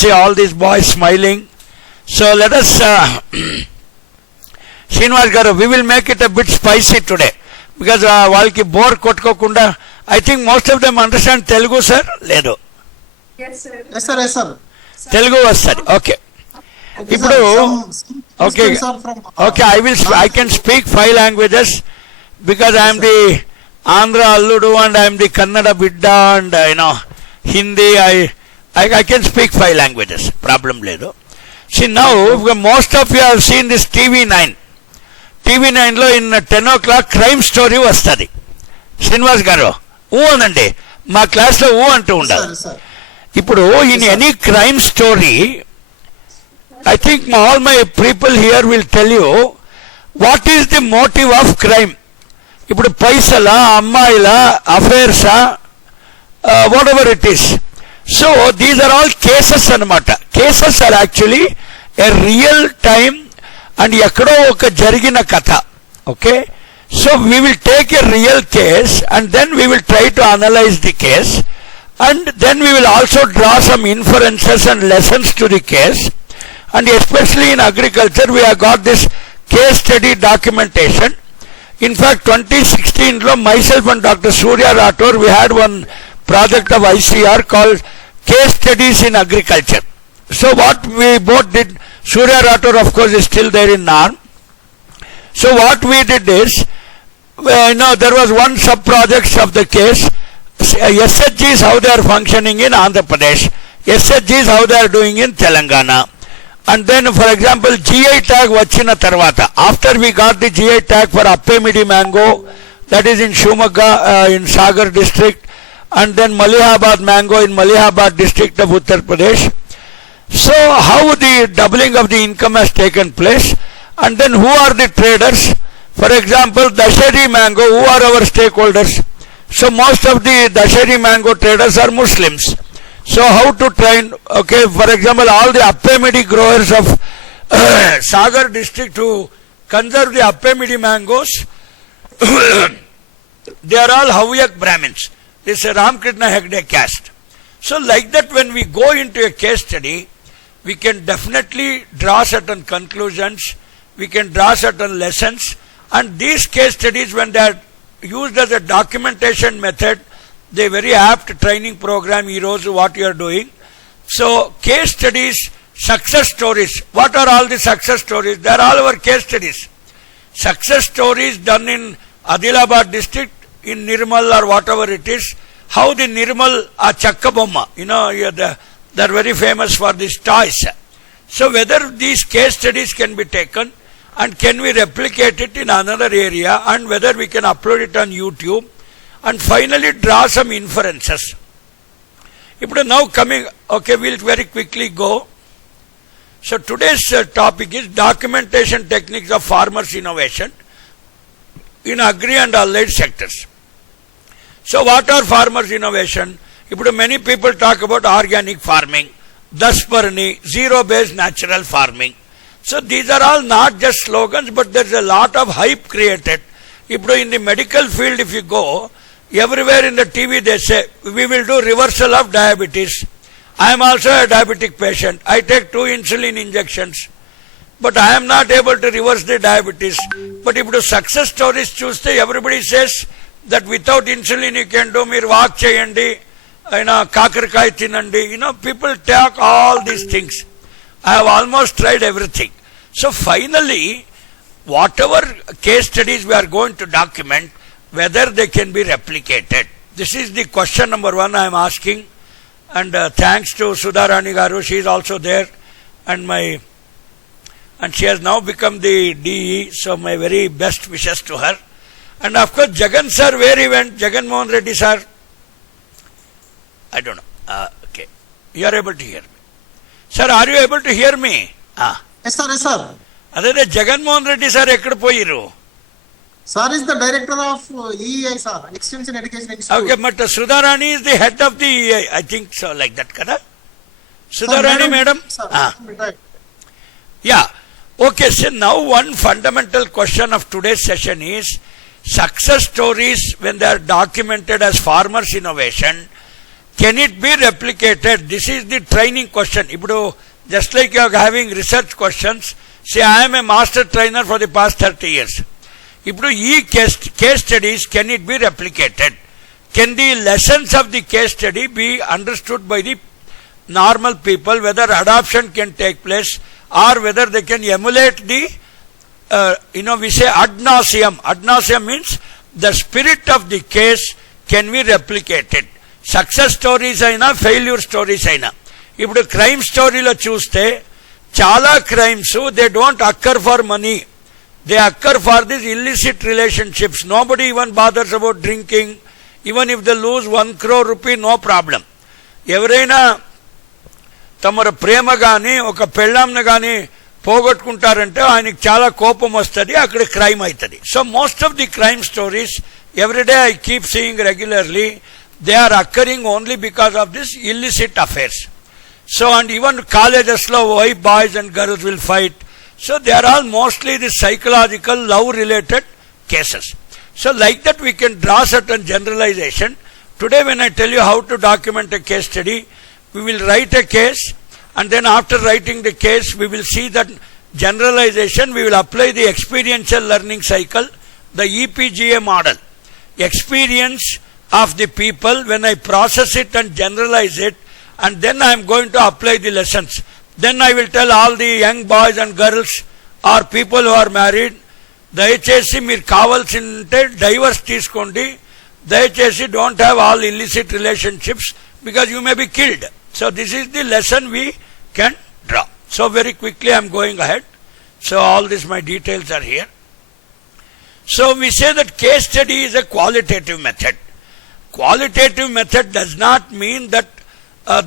see all these boys smiling. So let us, Srinivas garu, we will make it a bit spicy today. Because వాళ్ళకి బోర్ కొట్టుకోకుండా, I think most of them understand Telugu, sir? లేదు. Yes, sir. Yes, sir. Yes, sir. Telugu వస్తుంది. ఓకే. ఇప్పుడు okay okay I can speak 5 languages because I am the Andhra alludu and I am the Kannada bidda and Hindi. I can speak 5 languages. Problem ledu. See now most of you have seen this TV9. TV9 లో in 10 o'clock crime story వస్తుంది. శ్రీనివాస్ గారు ఊ అనండి, మా క్లాస్లో ఊ అంటూ ఉండాలి. ఇప్పుడు in any crime story, I think all my people here will tell you what is the motive of crime. ఇప్పుడు పైసలా, అమ్మాయిలా, అఫైర్సా, whatever it is. So these are all cases అన్నమాట. Cases are actually a real time and ఎక్కడో ఒక జరిగిన కథ. Okay, so we will take a real case and then we will try to analyze the case, and then we will also draw some inferences and lessons to the case. And especially in agriculture we have got this case study documentation. In fact 2016 lo myself and Dr. Surya Rathore we had one project of ICR called case studies in agriculture. So what we both did, Surya Rathore of course is still there in NARM. So what we did is, there was one sub project of the case, SHGs how they are functioning in Andhra Pradesh, SHGs how they are doing in Telangana. And then for example GI tag vachina tarvata, after we got the GI tag for Appemidi mango, that is in Shumaga in Sagar district, and then Malihabad mango in Malihabad district of Uttar Pradesh. So how the doubling of the income has taken place, and then who are the traders? For example Dasheri mango, who are our stakeholders? So most of the Dasheri mango traders are Muslims. So how to train, okay, for example all the Appemidi growers of Sagar district who conserve the Appemidi mangoes, they are all Havyak Brahmins. This is Ramkrishna Hegde caste. So like that when we go into a case study, we can definitely draw certain conclusions, we can draw certain lessons, and these case studies when they are used as a documentation method, they are very apt training program heroes what you are doing. So case studies, success stories, what are all the success stories? They are all our case studies. Success stories done in Adilabad district, in Nirmal or whatever it is, how the Nirmal Chakkabomma, they are very famous for these toys. So whether these case studies can be taken and can we replicate it in another area, and whether we can upload it on YouTube, and finally draw some inferences. Now coming, okay, we'll very quickly go. So today's topic is documentation techniques of farmers innovation in agri and allied sectors. So what are farmers innovation? Many people talk about organic farming, Dasparni, zero-based natural farming. So these are all not just slogans, but there's a lot of hype created. In the medical field if you go, everywhere in the TV they say, we will do reversal of diabetes. I am also a diabetic patient. I take 2 insulin injections, but I am not able to reverse the diabetes. But if the success stories choose, everybody says that without insulin you can do, meer walk cheyandi, kakarkai tinandi. People talk all these things. I have almost tried everything. So finally, whatever case studies we are going to document, whether they can be replicated. This is the question number 1 I am asking, and thanks to Sudharani Garu, she is also there, and she has now become the DE, so my very best wishes to her. And of course Jagan sir, where he went? Jagan Mohan Reddy sir, I don't know. Okay, you are able to hear me, sir? Are you able to hear me? Yes sir, yes sir. Adhe Jagan Mohan Reddy sir ekkada poyiru? Sir is the director of EEI, sir, Extension Education Institute. Okay, but Sudharani is the head of the EEI, I think so, like that, kada? Sudharani madam? Sir, right. Yeah. Okay, so now one fundamental question of today's session is success stories when they are documented as farmers innovation. can it be replicated? This is the training question. Ipudu just like you are having research questions, say I am a master trainer for the past 30 years. Ipudu case studies, can it be replicated? Can the lessons of the case study be understood by the normal people, whether adoption can take place or whether they can emulate the we say ad nauseam. Ad nauseam means the spirit of the case can be replicated. Success stories aina, failure stories aina. Ipudu crime story lo chuste chala crimes they don't occur for money, they occur for these illicit relationships. Nobody even bothers about drinking. Even if they lose 1 crore rupee, no problem. ఎవరైనా తమర ప్రేమ గాని ఒక పెళ్ళాంని గాని పోగొట్టుకుంటారంటే ఆయనకి చాలా కోపం వస్తుంది, అక్కడ క్రైమ్ అవుతుంది. So most of the crime stories everyday I keep seeing regularly, they are occurring only because of this illicit affairs. So and even colleges lo why boys and girls will fight, so they are all mostly the psychological love related cases. So like that we can draw certain generalization. Today when I tell you how to document a case study, we will write a case and then after writing the case we will see that generalization, we will apply the experiential learning cycle, the EPGA model. Experience of the people, when I process it and generalize it, and then I am going to apply the lessons. Then I will tell all the young boys and girls or people who are married, దయచేసి మీరు కావాల్సింటే divorce తీసుకోండి, దయచేసి don't have all illicit relationships because you may be killed. So this is the lesson we can draw. So very quickly I'm going ahead. So all this my details are here. So we say that case study is a qualitative method. Qualitative method does not mean that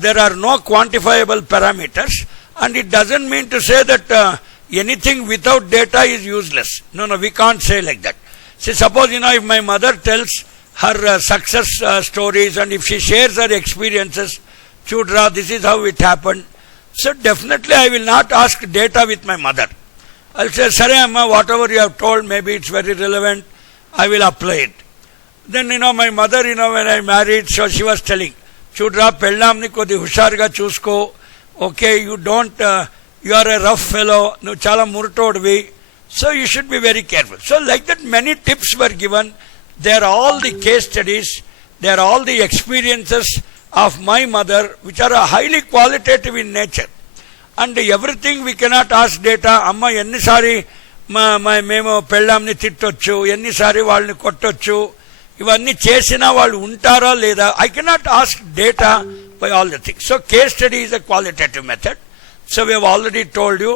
there are no quantifiable parameters, and it doesn't mean to say that anything without data is useless. No, we can't say like that. See, suppose if my mother tells her success stories and if she shares her experiences, Chudra, this is how it happened. So definitely I will not ask data with my mother. I'll say, Sare Amma, whatever you have told, maybe it's very relevant, I will apply it. Then my mother, when I married, so she was telling, Chudra, pellamni kodi husharga chusko, okay, you don't, you are a rough fellow, nu chala murtodvi, so you should be very careful. So like that many tips were given. They are all the case studies, they are all the experiences of my mother, which are highly qualitative in nature. And everything we cannot ask data, amma ennisari memo pellamni tittochu, ennisari valni kottochu, ఇవన్నీ చేసినా వాళ్ళు ఉంటారా లేదా, I cannot ask data by all the things. So case study is a qualitative method. So we have already told you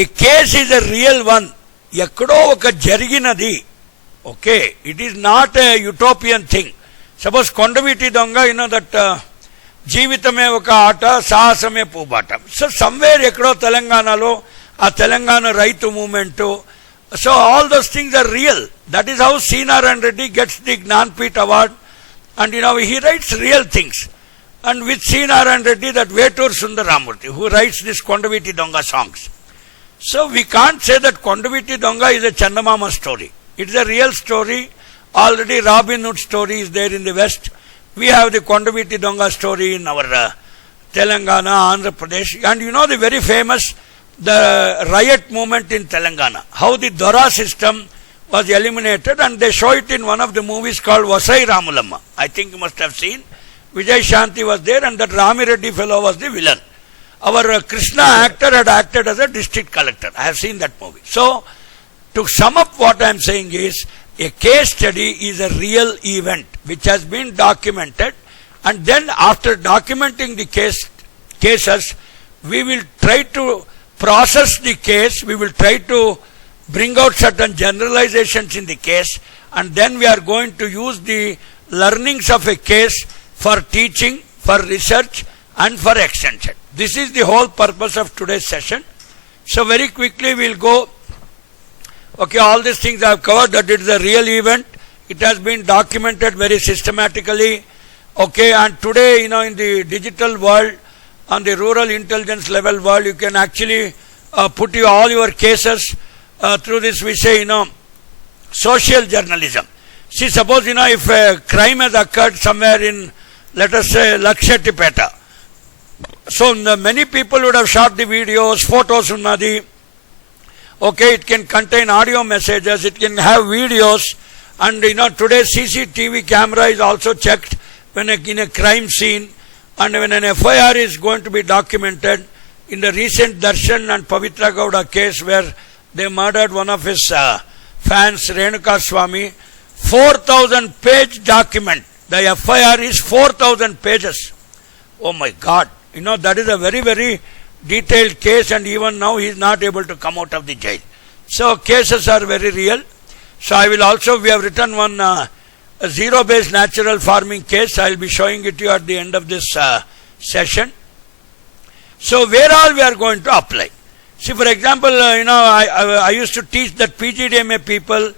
a case is a real one. ఎక్కడో ఒక జరిగినది, okay, it is not a utopian thing. Suppose Kondaveeti Donga, that జీవితమే ఒక ఆట, సాహసమే పూబాట. So somewhere ఎక్కడో తెలంగాణలో ఆ తెలంగాణ రైతు movement, so all those things are real. That is how C. Narayan Reddy gets the Gnanpith award, and he writes real things. And with C. Narayan Reddy, that Vetur Sundaramurthy, who writes this Kondaviti Donga songs. So we can't say that Kondaviti Donga is a Chandamama story. It's a real story. Already Robin Hood story is there in the West. We have the Kondaviti Donga story in our Telangana, Andhra Pradesh. And the very famous the riot movement in Telangana, how the Dora system was eliminated, and they show it in one of the movies called Vasai Ramulamma. I think you must have seen. Vijay Shanti was there, and that Rami Reddy fellow was the villain. Our Krishna actor had acted as a district collector. I have seen that movie. So to sum up, what I am saying is, a case study is a real event which has been documented, and then after documenting the cases, we will try to process the case, we will try to bring out certain generalizations in the case, and then we are going to use the learnings of a case for teaching, for research and for extension. This is the whole purpose of today's session. So very quickly we will go, okay, all these things I have covered, that it is a real event, it has been documented very systematically, okay, and today in the digital world, on the rural intelligence level world, you can actually put all your cases through this, we say, social journalism. See, suppose, if a crime has occurred somewhere in, let us say, Lakshetipeta. So many people would have shot the videos, photos unnadi. Okay, it can contain audio messages, it can have videos, and today CCTV camera is also checked when in a crime scene, and when an FIR is going to be documented. In the recent Darshan and Pavitra Gowda case where they murdered one of his fans, Renuka Swami, 4,000 page document. The FIR is 4,000 pages. Oh my God. That is a very, very detailed case, and even now he is not able to come out of the jail. So cases are very real. So we have written one a zero-based natural farming case. I will be showing it to you at the end of this session. So where all we are going to apply? See, for example, I used to teach that PGDMA people,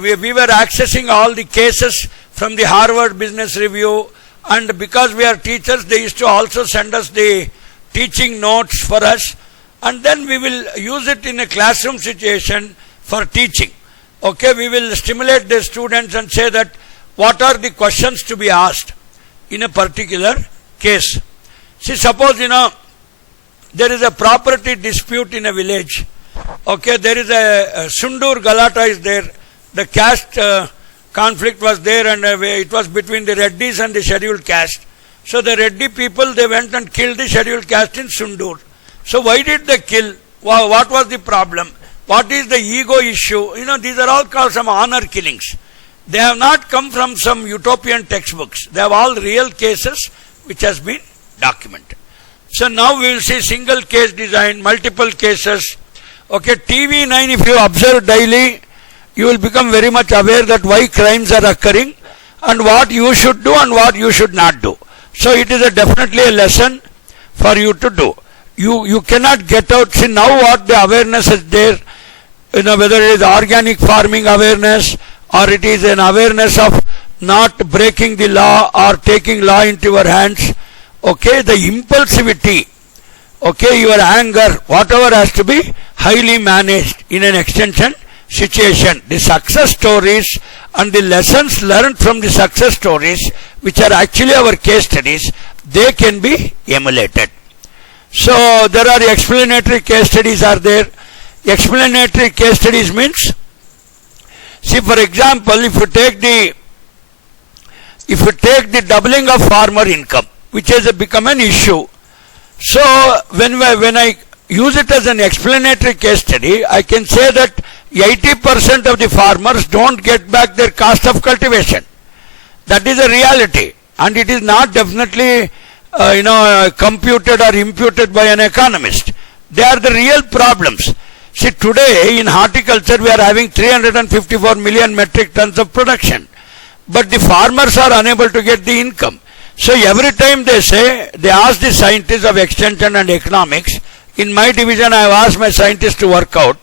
we were accessing all the cases from the Harvard Business Review, and because we are teachers, they used to also send us the teaching notes for us, and then we will use it in a classroom situation for teaching. Okay, we will stimulate the students and say that what are the questions to be asked in a particular case. See, suppose, there is a property dispute in a village. Okay, there is a Sundur Galata is there. The caste conflict was there, and it was between the Reddis and the scheduled caste. So the Reddy people, they went and killed the scheduled caste in Sundur. So why did they kill? What was the problem? What is the ego issue? These are all called some honor killings. They have not come from some utopian textbooks. They have all real cases which has been documented. So now we will see single case design, multiple cases. Okay, TV9, if you observe daily, you will become very much aware that why crimes are occurring and what you should do and what you should not do. So it is definitely a lesson for you to do. You cannot get out. See, now what the awareness is there, whether it is organic farming awareness or it is an awareness of not breaking the law or taking law into your hands. Okay, the impulsivity, okay, your anger, whatever has to be highly managed in an extension situation. The success stories and the lessons learned from the success stories, which are actually our case studies, they can be emulated. So there are explanatory case studies are there. Explanatory case studies means, see, for example, if you take the doubling of farmer income, which has become an issue. So when I use it as an explanatory case study, I can say that 80% of the farmers don't get back their cost of cultivation. That is a reality, and it is not definitely computed or imputed by an economist. They are the real problems. See, today in horticulture we are having 354 million metric tons of production, but the farmers are unable to get the income. So every time they ask the scientists of extension and economics, in my division I have asked my scientists to work out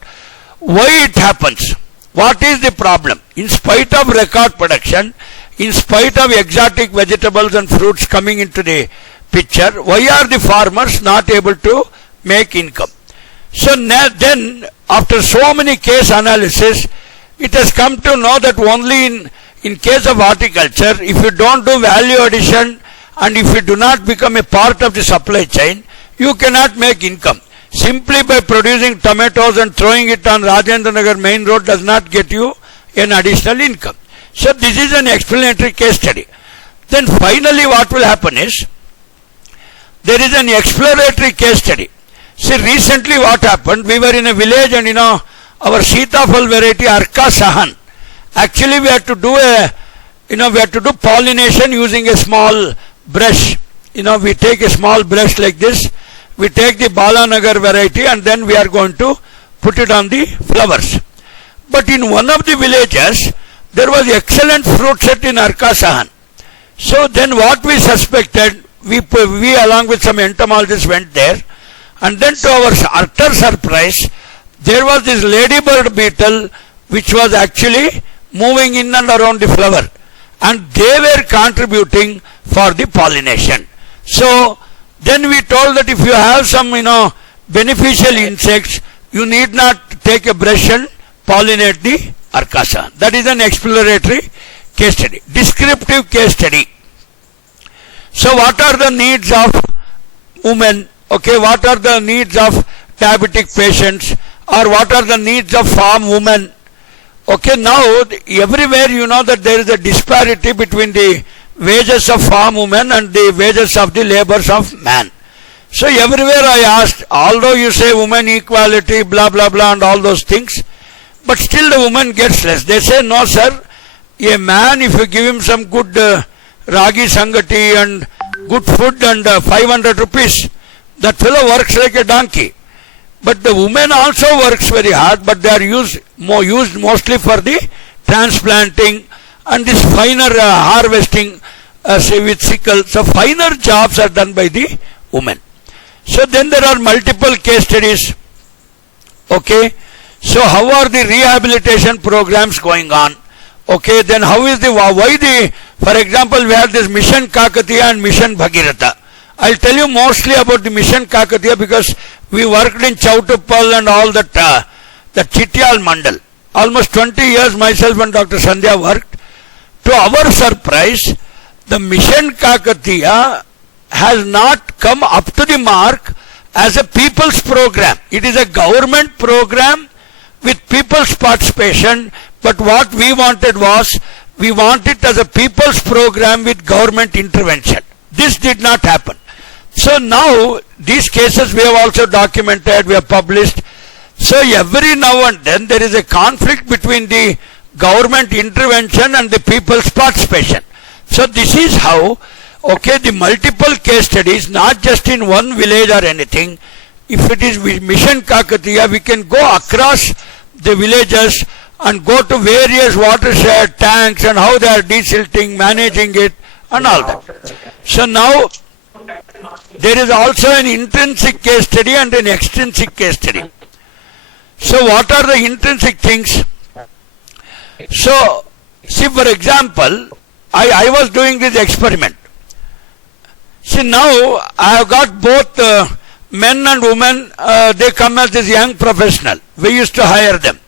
why it happens. What is the problem? In spite of record production, in spite of exotic vegetables and fruits coming into the picture, why are the farmers not able to make income? So then, after so many case analysis, it has come to know that only in case of horticulture, if you don't do value addition and if you do not become a part of the supply chain, you cannot make income. Simply by producing tomatoes and throwing it on Rajendra Nagar main road does not get you an additional income. So this is an explanatory case study. Then finally what will happen is, there is an exploratory case study. See, recently what happened, we were in a village and our Sitafal variety Arka Sahan, actually we had to do pollination using a small brush. We take a small brush like this, we take the Balanagar variety and then we are going to put it on the flowers. But in one of the villages, there was excellent fruit set in Arka Sahan. So then what we suspected, we along with some entomologists went there, and then to our utter surprise, there was this ladybird beetle which was actually moving in and around the flower, and they were contributing for the pollination. So then we told that if you have some beneficial insects, you need not take a brush and pollinate the Arkasa. That is an exploratory case study. Descriptive case study. So what are the needs of women? Okay, what are the needs of diabetic patients, or what are the needs of farm women? Okay, now everywhere you know that there is a disparity between the wages of farm women and the wages of the labors of man. So everywhere I asked, although you say women equality, blah blah blah and all those things, but still the woman gets less. They say, no sir, a man, if you give him some good ragi sangati and good food and 500 rupees, that fellow works like a donkey. But the women also works very hard, but they are used mostly for the transplanting and this finer harvesting, say with sickle. So finer jobs are done by the women. So then there are multiple case studies. Okay. So how are the rehabilitation programs going on? Okay. Then how is for example, we have this Mission Kakatiya and Mission Bhagiratha. I'll tell you mostly about the Mission Kakatiya because we worked in Chautuppal and all that, the Chityal Mandal. Almost 20 years myself and Dr. Sandhya worked. To our surprise, the Mission Kakatiya has not come up to the mark as a people's program. It is a government program with people's participation, but what we wanted was, we want it as a people's program with government intervention. This did not happen. So now these cases we have also documented, we have published. So every now and then there is a conflict between the government intervention and the people's participation. So this is how, okay, the multiple case studies, not just in one village or anything. If it is Mission Kakatiya, we can go across the villages and go to various watershed tanks and how they are desilting, managing it and all that. So now there is also an intrinsic case study and an extrinsic case study. So what are the intrinsic things? So see, for example, I was doing this experiment. See, now I have got both men and women, they come as this young professional. We used to hire them.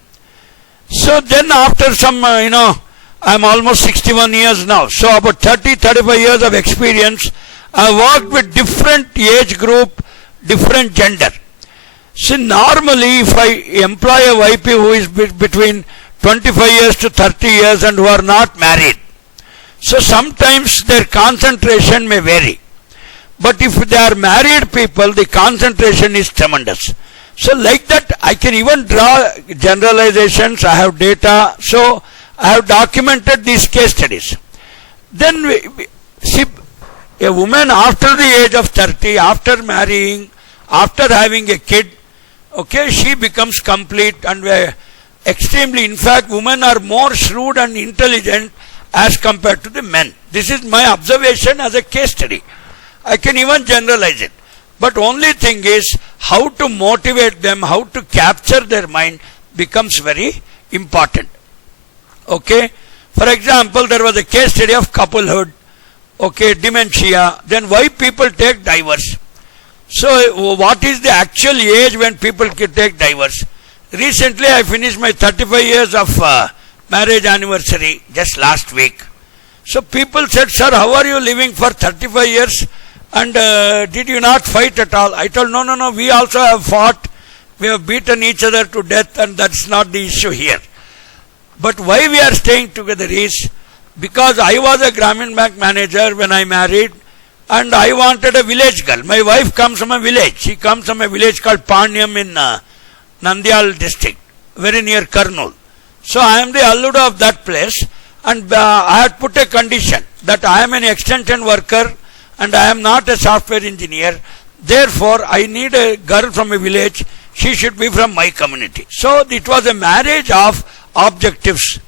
So then after some, I'm almost 61 years now. So about 35 years of experience. I worked with different age group, different gender. See, normally if I employ a YP who is between 25 years to 30 years and who are not married, so sometimes their concentration may vary. But if they are married people, the concentration is tremendous. So like that, I can even draw generalizations. I have data. So I have documented these case studies. Then see, a woman after the age of 30, after marrying, after having a kid, okay, she becomes complete and extremely, in fact, women are more shrewd and intelligent as compared to the men. This is my observation as a case study. I can even generalize it. But only thing is, how to motivate them, how to capture their mind becomes very important. Okay. For example, there was a case study of couplehood. Okay, dementia. Then why people take divorce? So what is the actual age when people can take divorce? Recently I finished my 35 years of marriage anniversary just last week. So people said, sir, how are you living for 35 years and did you not fight at all? I told, no, we also have fought. We have beaten each other to death and that's not the issue here. But why we are staying together is because I was a Grameen Bank manager when I married and I wanted a village girl. My wife comes from a village. She comes from a village called Panyam in Nandyal district, very near Kurnool. So I am the alluda of that place and I had put a condition that I am an extension worker and I am not a software engineer. Therefore, I need a girl from a village. She should be from my community. So it was a marriage of objectives.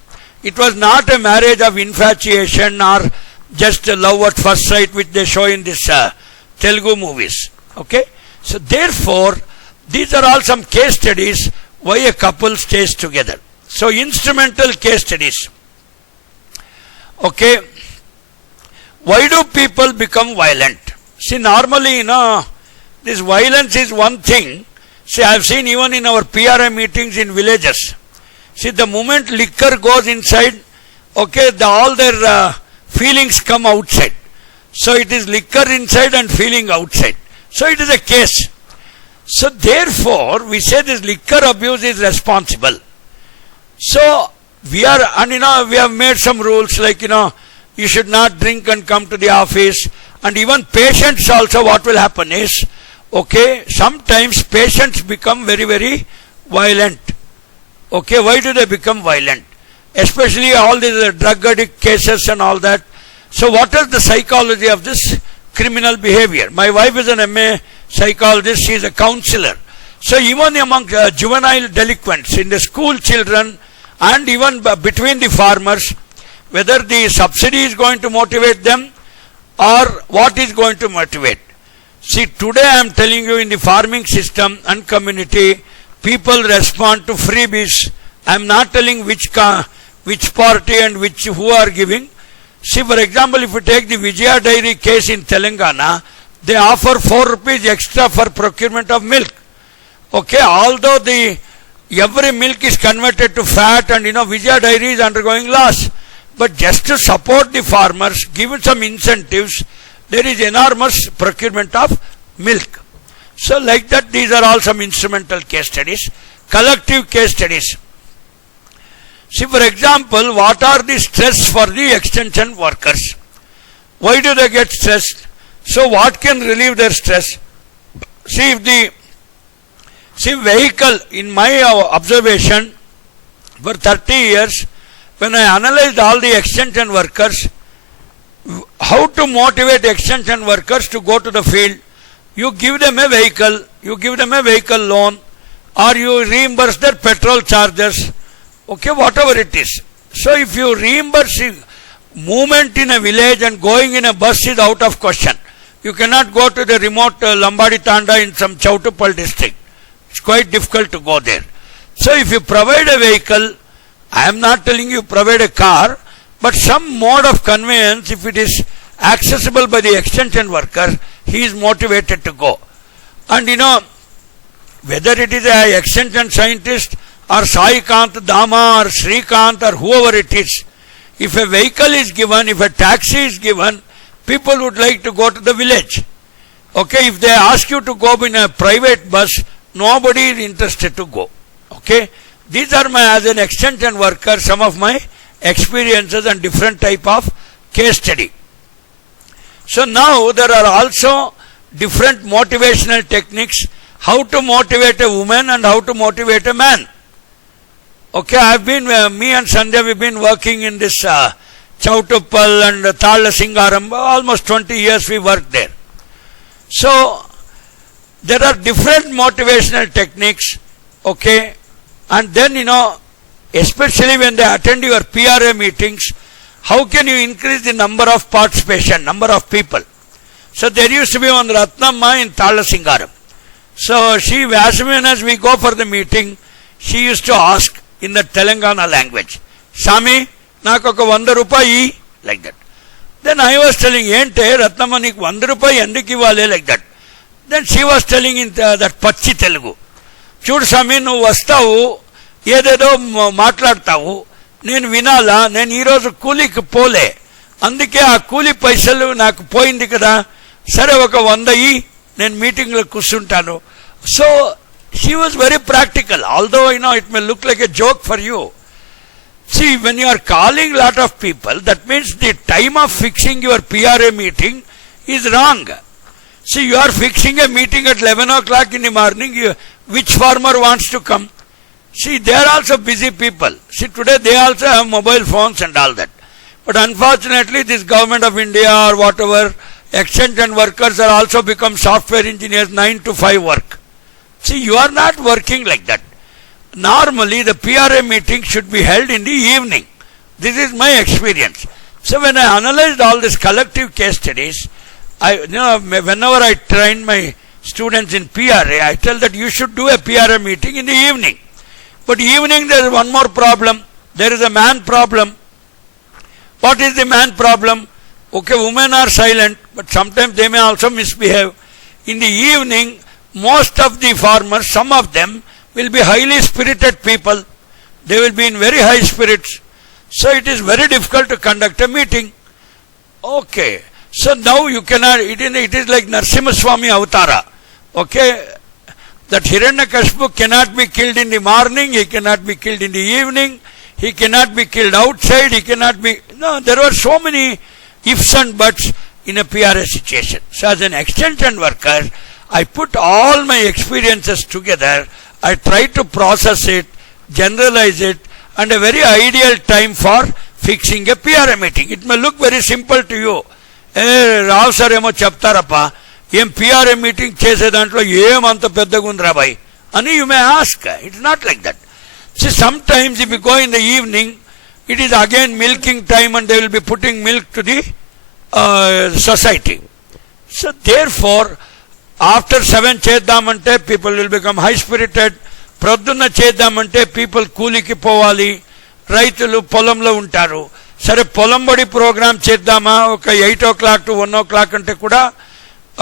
It was not a marriage of infatuation or just a love at first sight which they show in this Telugu movies. Okay. So therefore, these are all some case studies why a couple stays together. So instrumental case studies. Okay. Why do people become violent? See, normally, this violence is one thing. See, I have seen even in our PRA meetings in villages. See, the moment liquor goes inside, okay, all their feelings come outside. So it is liquor inside and feeling outside. So it is a case. So therefore, we say this liquor abuse is responsible. So we are, and we have made some rules like, you should not drink and come to the office. And even patients also, what will happen is, okay, sometimes patients become very, very violent. Okay, why do they become violent? Especially all these drug addict cases and all that. So what is the psychology of this criminal behavior? My wife is an MA psychologist, she is a counselor. So even among juvenile delinquents, in the school children and even between the farmers, whether the subsidy is going to motivate them or what is going to motivate. See, today I am telling you, in the farming system and community, people respond to freebies. I am not telling which party and who are giving. See, for example, if you take the Vijaya Dairy case in Telangana, they offer 4 rupees extra for procurement of milk. Okay, although every milk is converted to fat and Vijaya Dairy is undergoing loss. But just to support the farmers, given some incentives, there is enormous procurement of milk. So like that, these are all some instrumental case studies. Collective case studies. See, for example, what are the stress for the extension workers? Why do they get stressed? So what can relieve their stress? See, vehicle, in my observation, for 30 years, when I analyzed all the extension workers, how to motivate extension workers to go to the field? You give them a vehicle, you give them a vehicle loan, or you reimburse their petrol charges, okay, whatever it is. So if you reimburse movement in a village and going in a bus is out of question. You cannot go to the remote Lambadi Tanda in some Chautupal district. It's quite difficult to go there. So if you provide a vehicle, I am not telling you provide a car, but some mode of conveyance, if it is accessible by the extension worker, he is motivated to go. And whether it is a extension scientist or Sai Kant Dama or Srikant or whoever it is, if a vehicle is given, if a taxi is given, people would like to go to the village. Okay, if they ask you to go in a private bus, nobody is interested to go. Okay, these are as an extension worker, some of my experiences and different type of case study. So now there are also different motivational techniques, how to motivate a woman and how to motivate a man. Okay, I've been, me and Sandhya, we've been working in this Chautupal and Thala Singaram, almost 20 years we worked there. So there are different motivational techniques, okay, and then especially when they attend your PRA meetings, how can you increase the number of participation, number of people? So there used to be one Ratnamma in Thala Singaram. So she, as soon as we go for the meeting, she used to ask in the Telangana language, Sami, naku oka 100 rupayi, like that. Then I was telling, ente Ratnamma niku 100 rupayi enduku ivvali, like that. Then she was telling in that Pachi Telugu, చూడు స్వామి, నువ్వు వస్తావు, ఏదేదో మాట్లాడతావు, నేను వినాలా, నేను ఈరోజు కూలీకి పోలే, అందుకే ఆ కూలీ పైసలు నాకు పోయింది కదా, సరే ఒక 100 నేను మీటింగ్లో కూర్చుంటాను. So she was very practical, although it may look like a joke for you. See, when you are calling lot of people, that means the time of fixing your PRA meeting is wrong. See, you are fixing a meeting at 11 o'clock in the morning, which farmer wants to come? See, they are also busy people. See, today they also have mobile phones and all that. But unfortunately, this government of India or whatever, extension workers are also become software engineers, 9 to 5 work. See, you are not working like that. Normally, the PRA meeting should be held in the evening. This is my experience. So when I analyzed all these collective case studies, whenever I train my students in PRA, I tell that you should do a PRA meeting in the evening. But evening there is one more problem. There is a man problem. What is the man problem? Okay, women are silent, but sometimes they may also misbehave. In the evening, most of the farmers, some of them, will be highly spirited people. they will be in very high spirits. So it is very difficult to conduct a meeting. Okay. So now you cannot, it is like Narasimha Swami Avatara. Okay. That Hiranyakashipu cannot be killed in the morning, he cannot be killed in the evening, he cannot be killed outside, he cannot be... No, there were so many ifs and buts in a PRA situation. So as an extension worker, I put all my experiences together, I try to process it, generalize it, and a very ideal time for fixing a PRA meeting. It may look very simple to you. Rao sir emo cheptarappa, em PRA meeting chese dantlo em anta peddaga undra bhai ani you may ask. It's not like that. See, sometimes if you go in the evening, it is again milking time and they will be putting milk to the society. So therefore, after 7 cheddamante, people will become high spirited. Pradunna cheddamante, people కూలికి పోవాలి, రైతులు పొలంలో ఉంటారు. సరే పొలం బడి ప్రోగ్రామ్ చేద్దామా ఒక 8 o'clock to 1 o'clock అంటే కూడా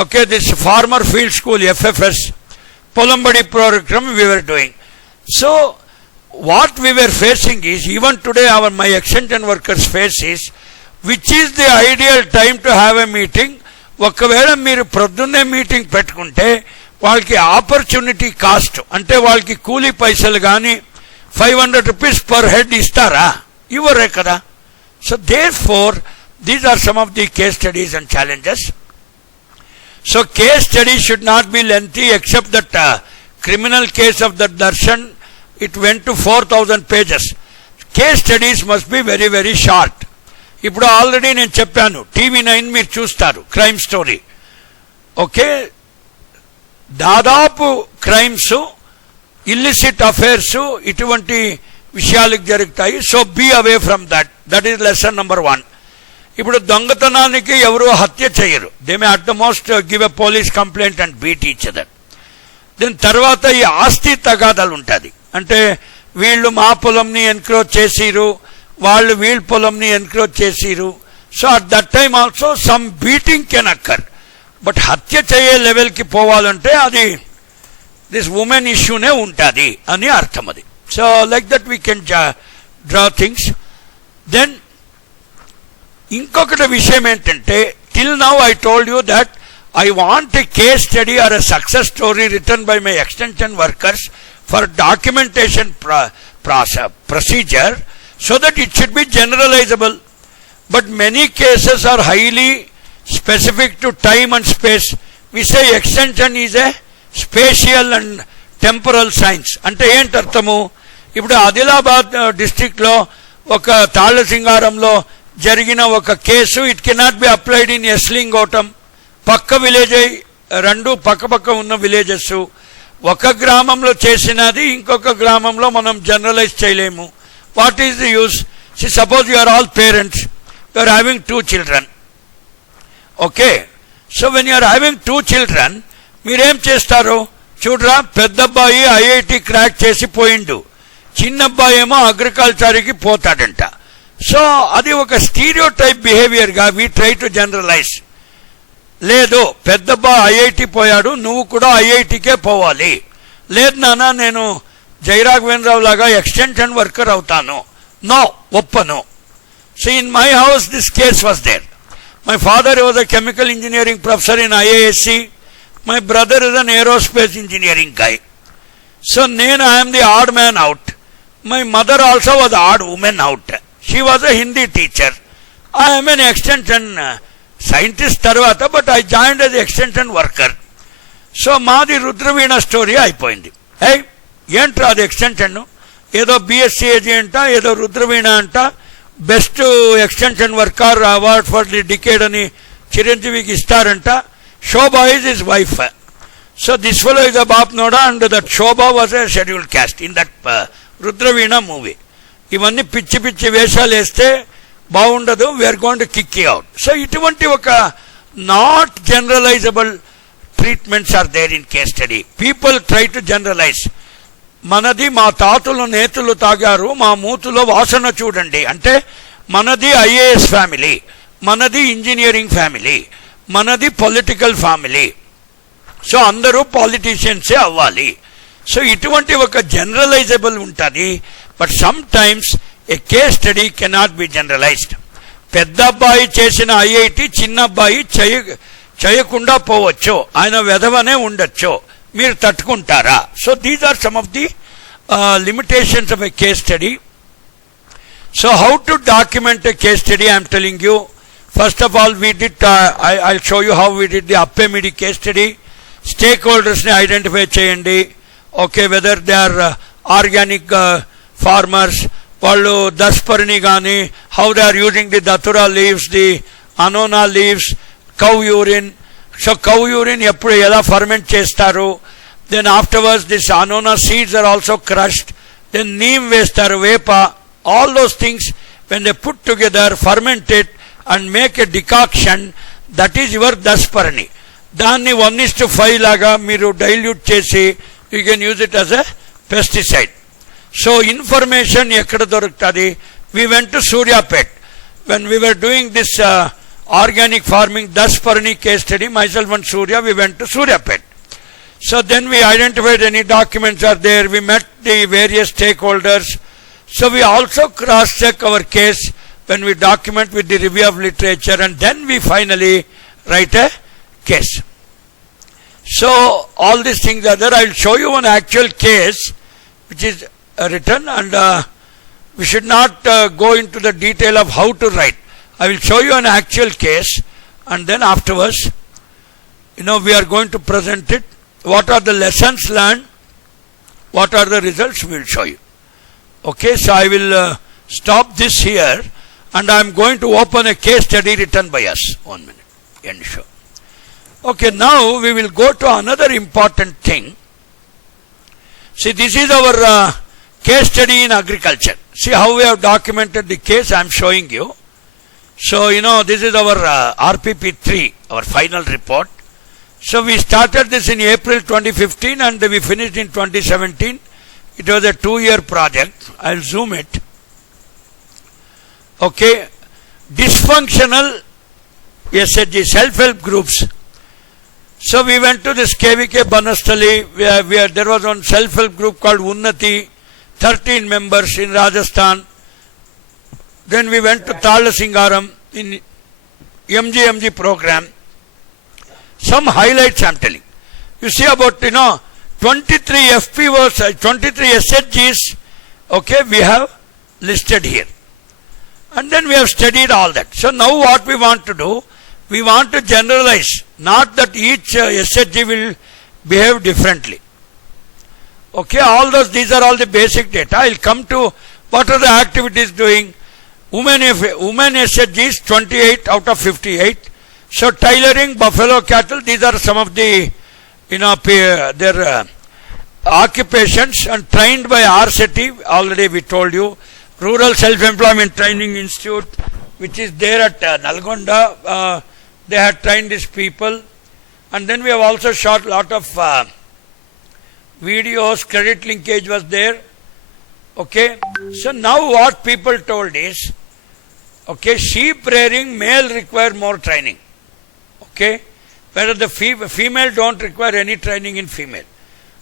okay, this farmer field school FFS పొలం బడి program we were doing. So what we were facing is, even today my extension workers face is, which is the ideal time to have a meeting. ఒకవేళ మీరు ప్రొద్దున్నే మీటింగ్ పెట్టుకుంటే వాళ్ళకి opportunity cost అంటే వాళ్ళకి కూలీ పైసలు కానీ 500 rupees per head ఇస్తారా? ఇవ్వరే కదా. So therefore these are some of the case studies and challenges. So case studies should not be lengthy, except that criminal case of the Darshan, it went to 4,000 pages. Case studies must be very very short. ఇప్పుడు already నేను చెప్పాను, TV9 మీరు చూస్తారు, crime story. Okay, దాదాపు crimes, illicit affairs, ఇటువంటి విషయాలకు జరుగుతాయి. So be away from that. That is lesson number 1. ఇప్పుడు దొంగతనానికి ఎవరు హత్య చేయరు. They may at the most give a police complaint and beat each other. దీని తర్వాత ఈ ఆస్తి తగాదాలు ఉంటుంది. అంటే వీళ్ళు మా పొలంని ఎన్క్రోచ్ చేసిరు, వాళ్ళు వీళ్ళ పొలంని ఎన్క్రోచ్ చేసిరు. So at that time also some beating can occur. But హత్య చేయే లెవెల్కి పోవాలంటే అది దిస్ ఉమెన్ ఇష్యూనే ఉంటుంది అని అర్థం అది. So like that we can draw things. Then ఇంకొకటి విషయం ఏంటంటే, till now I told you that I want a case study or a success story written by my extension workers for documentation procedure, so that it should be generalizable. But many cases are highly specific to time and space. We say extension is a spatial and temporal science. అంటే ఏంటి అర్థము? ఇప్పుడు ఆదిలాబాద్ డిస్ట్రిక్ట్లో ఒక తాళ్ళసింగారంలో జరిగిన ఒక case, it cannot be applied in ఎస్లింగోటం. పక్క విలేజ్, 2 పక్క ఉన్న విలేజెస్, ఒక గ్రామంలో చేసినది ఇంకొక గ్రామంలో మనం జనరలైజ్ చేయలేము. What is the use? Suppose you are all parents, you are having 2 children. Okay, so when you are having 2 children, మీరేం చేస్తారు? చూడరా, పెద్ద అబ్బాయి ఐఐటి క్రాక్ చేసి పోయిండు, చిన్న అబ్బాయి ఏమో అగ్రికల్చర్కి పోతాడంట. సో అది ఒక స్టీరియోటైప్ బిహేవియర్గా వీ ట్రై టు జనరలైజ్. లేదు, పెద్దబ్బాయి ఐఐటి పోయాడు, నువ్వు కూడా ఐఐటికే పోవాలి. లేదు నాన్న, నేను జయరాఘవేంద్రరావు లాగా ఎక్స్టెన్షన్ వర్కర్ అవుతాను. నో, ఒప్పను. So in my house this case was there. My father was a chemical engineering professor in IISc. My brother is an aerospace engineering guy. So నేను I'm the odd man out. My mother also was odd woman out. She was a Hindi teacher. I'm an extension scientist తర్వాత, but I joined as extension worker. So మాది రుద్రవీణ స్టోరీ అయిపోయింది. ఏంట్రా అది ఎక్స్టెన్షన్? ఏదో BSc AG అంట, ఏదో రుద్రవీణ అంట, best extension worker award for the decade అని చిరంజీవికి ఇస్తారంట. Shobha is his wife. So this fellow is a బాప్నోడా and that Shobha was a scheduled caste in that Rudraveena movie. ఇవన్నీ పిచ్చి పిచ్చి వేషాలు వేస్తే బాగుండదు. We're going to kick you out. So ఇటువంటి ఒక not generalizable treatments are there in case study. People try to generalize. మనది మా తాతలు నేతులు తాగారు, మా మూతులో వాసన చూడండి అంటే మనది IAS ఫ్యామిలీ, మనది ఇంజనీరింగ్ ఫ్యామిలీ, మనది పొలిటికల్ ఫ్యామిలీ. సో అందరూ పాలిటీషియన్సే అవ్వాలి. సో ఇటువంటి ఒక జనరలైజబుల్ ఉంటుంది. But sometimes a case study cannot be generalized. పెద్ద అబ్బాయి చేసిన ఐఐటి చిన్న అబ్బాయి చేయకుండా పోవచ్చు, ఆయన వెధవనే ఉండొచ్చు, మీరు తట్టుకుంటారా? So these are some of the limitations of a case study. So how to document a case study, I am telling you. First of all, we did, I'll show you how we did the Appemidi case study. Stakeholders ni identify cheyandi. Okay, whether they are organic farmers, వాళ్ళు దస్పర్ని కానీ, how they are using the datura leaves, the anona leaves, cow urine. So cow urine ఎప్పుడు ఎలా ఫర్మెంట్ చేస్తారు, then afterwards this anona seeds are also crushed, then neem వేస్తారు, వేప, all those things when they put together, ferment it and make a decoction, that is your dasparani. దాన్ని 1:5 లాగా మీరు డైల్యూట్ చేసి you can use it as a pesticide. So information ekkada dorukutadi. We went to Suryapet when we were doing this organic farming dasparani case study, myself and Surya, we went to Suryapet. So then we identified any documents are there, we met the various stakeholders. So we also cross check our case when we document with the review of literature, and then we finally write a case. So all these things are there. I will show you an actual case which is written, and we should not go into the detail of how to write. I will show you an actual case, and then afterwards, we are going to present it. What are the lessons learned? What are the results? We will show you. Okay, so I will stop this here, and I am going to open a case study written by us. 1 minute. End show. Okay, now we will go to another important thing. See, this is our case study in agriculture. See how we have documented the case I am showing you. So, this is our RPP3, our final report. So we started this in April 2015 and we finished in 2017. It was a 2-year project. I'll zoom it. Okay. Dysfunctional SHG, self-help groups. So we went to this KVK Banastali, where there was one self-help group called Unnati, 13 members in Rajasthan. Then we went to Talasingaram in MGMG program. Some highlights I am telling. You see about 23 FPOs, 23 SHGs, okay, we have listed here. And then we have studied all that. So now what we want to do, we want to generalize, not that each SHG will behave differently. Okay, all those, these are all the basic data. I will come to what are the activities doing. Women SHGs 28 out of 58. So tailoring, buffalo cattle, these are some of the their occupations, and trained by RCT, already we told you. Rural Self-Employment Training Institute, which is there at Nalgonda, they had trained these people. And then we have also shot a lot of videos, credit linkage was there. Okay, so now what people told is, okay, sheep rearing, male require more training. Okay, whereas the female don't require any training in female.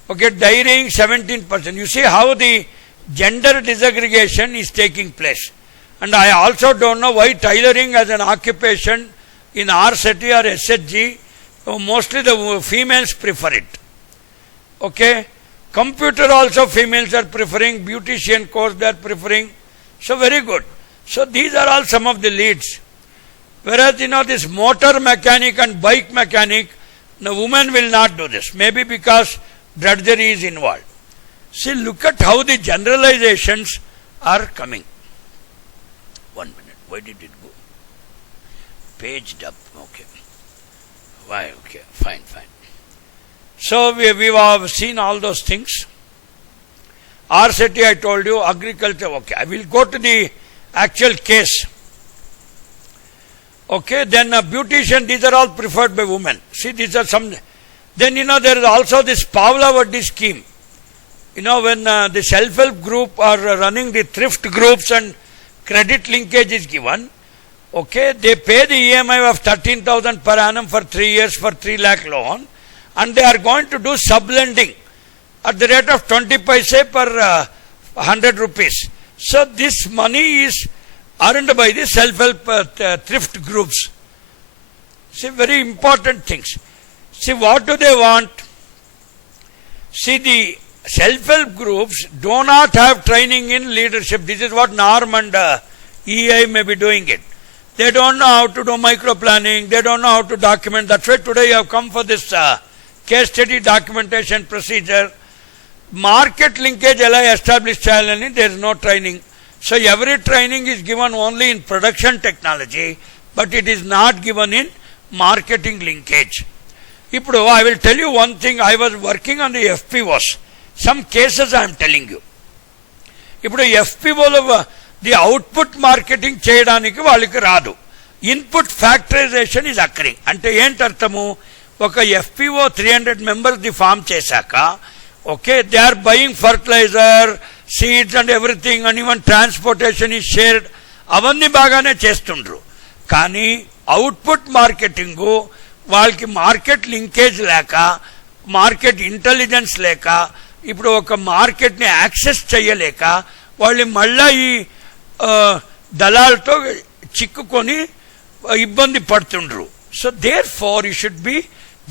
Okay, dairying 17%. You see how the gender disaggregation is taking place. And I also don't know why tailoring as an occupation in RCT or SHG, mostly the females prefer it. Okay, computer also females are preferring, beautician course they are preferring. So very good. So these are all some of the leads. Whereas this motor mechanic and bike mechanic, the women will not do this. Maybe because drudgery is involved. See, look at how the generalizations are coming. 1 minute. Why did it go? Paged up. Okay. Why? Okay. Fine. So we have seen all those things. RCT I told you, agriculture. Okay. I will go to the actual case. Okay. Then beautician, these are all preferred by women. See, these are some. Then there is also this Pavlovadi scheme. When the self-help group are running the thrift groups and credit linkage is given, okay, they pay the EMI of 13,000 per annum for 3 years for 3 lakh loan, and they are going to do sublending at the rate of 20 paise per 100 rupees. So this money is earned by the self-help thrift groups. See, very important things. See, what do they want? See, the self-help groups do not have training in leadership. This is what NARM and EEI may be doing it. They don't know how to do micro-planning. They don't know how to document. That's why today you have come for this case study documentation procedure. Market linkage ela establish cheyalani, there is no training. So every training is given only in production technology, but it is not given in marketing linkage. Ippudu I will tell you one thing. I was working on the FPOs. Some cases I am telling you. Ippudu FPOలో the output marketing చేయడానికి వాళ్ళకి రాదు. Input factorisation is occurring. అంటే ఏంటి అర్థము? ఒక FPO 300 members the form చేశాక, okay, they are buying fertiliser, seeds and everything, and even transportation is shared. అవన్నీ బాగానే చేస్తుండ్రు. కానీ అవుట్పుట్ మార్కెటింగు వాళ్ళకి మార్కెట్ లింకేజ్ లేక, మార్కెట్ ఇంటెలిజెన్స్ లేక, ఇప్పుడు ఒక మార్కెట్ని యాక్సెస్ చేయలేక వాళ్ళు మళ్ళా ఈ దళాలతో చిక్కుకొని ఇబ్బంది పడుతుండ్రు. So therefore you should be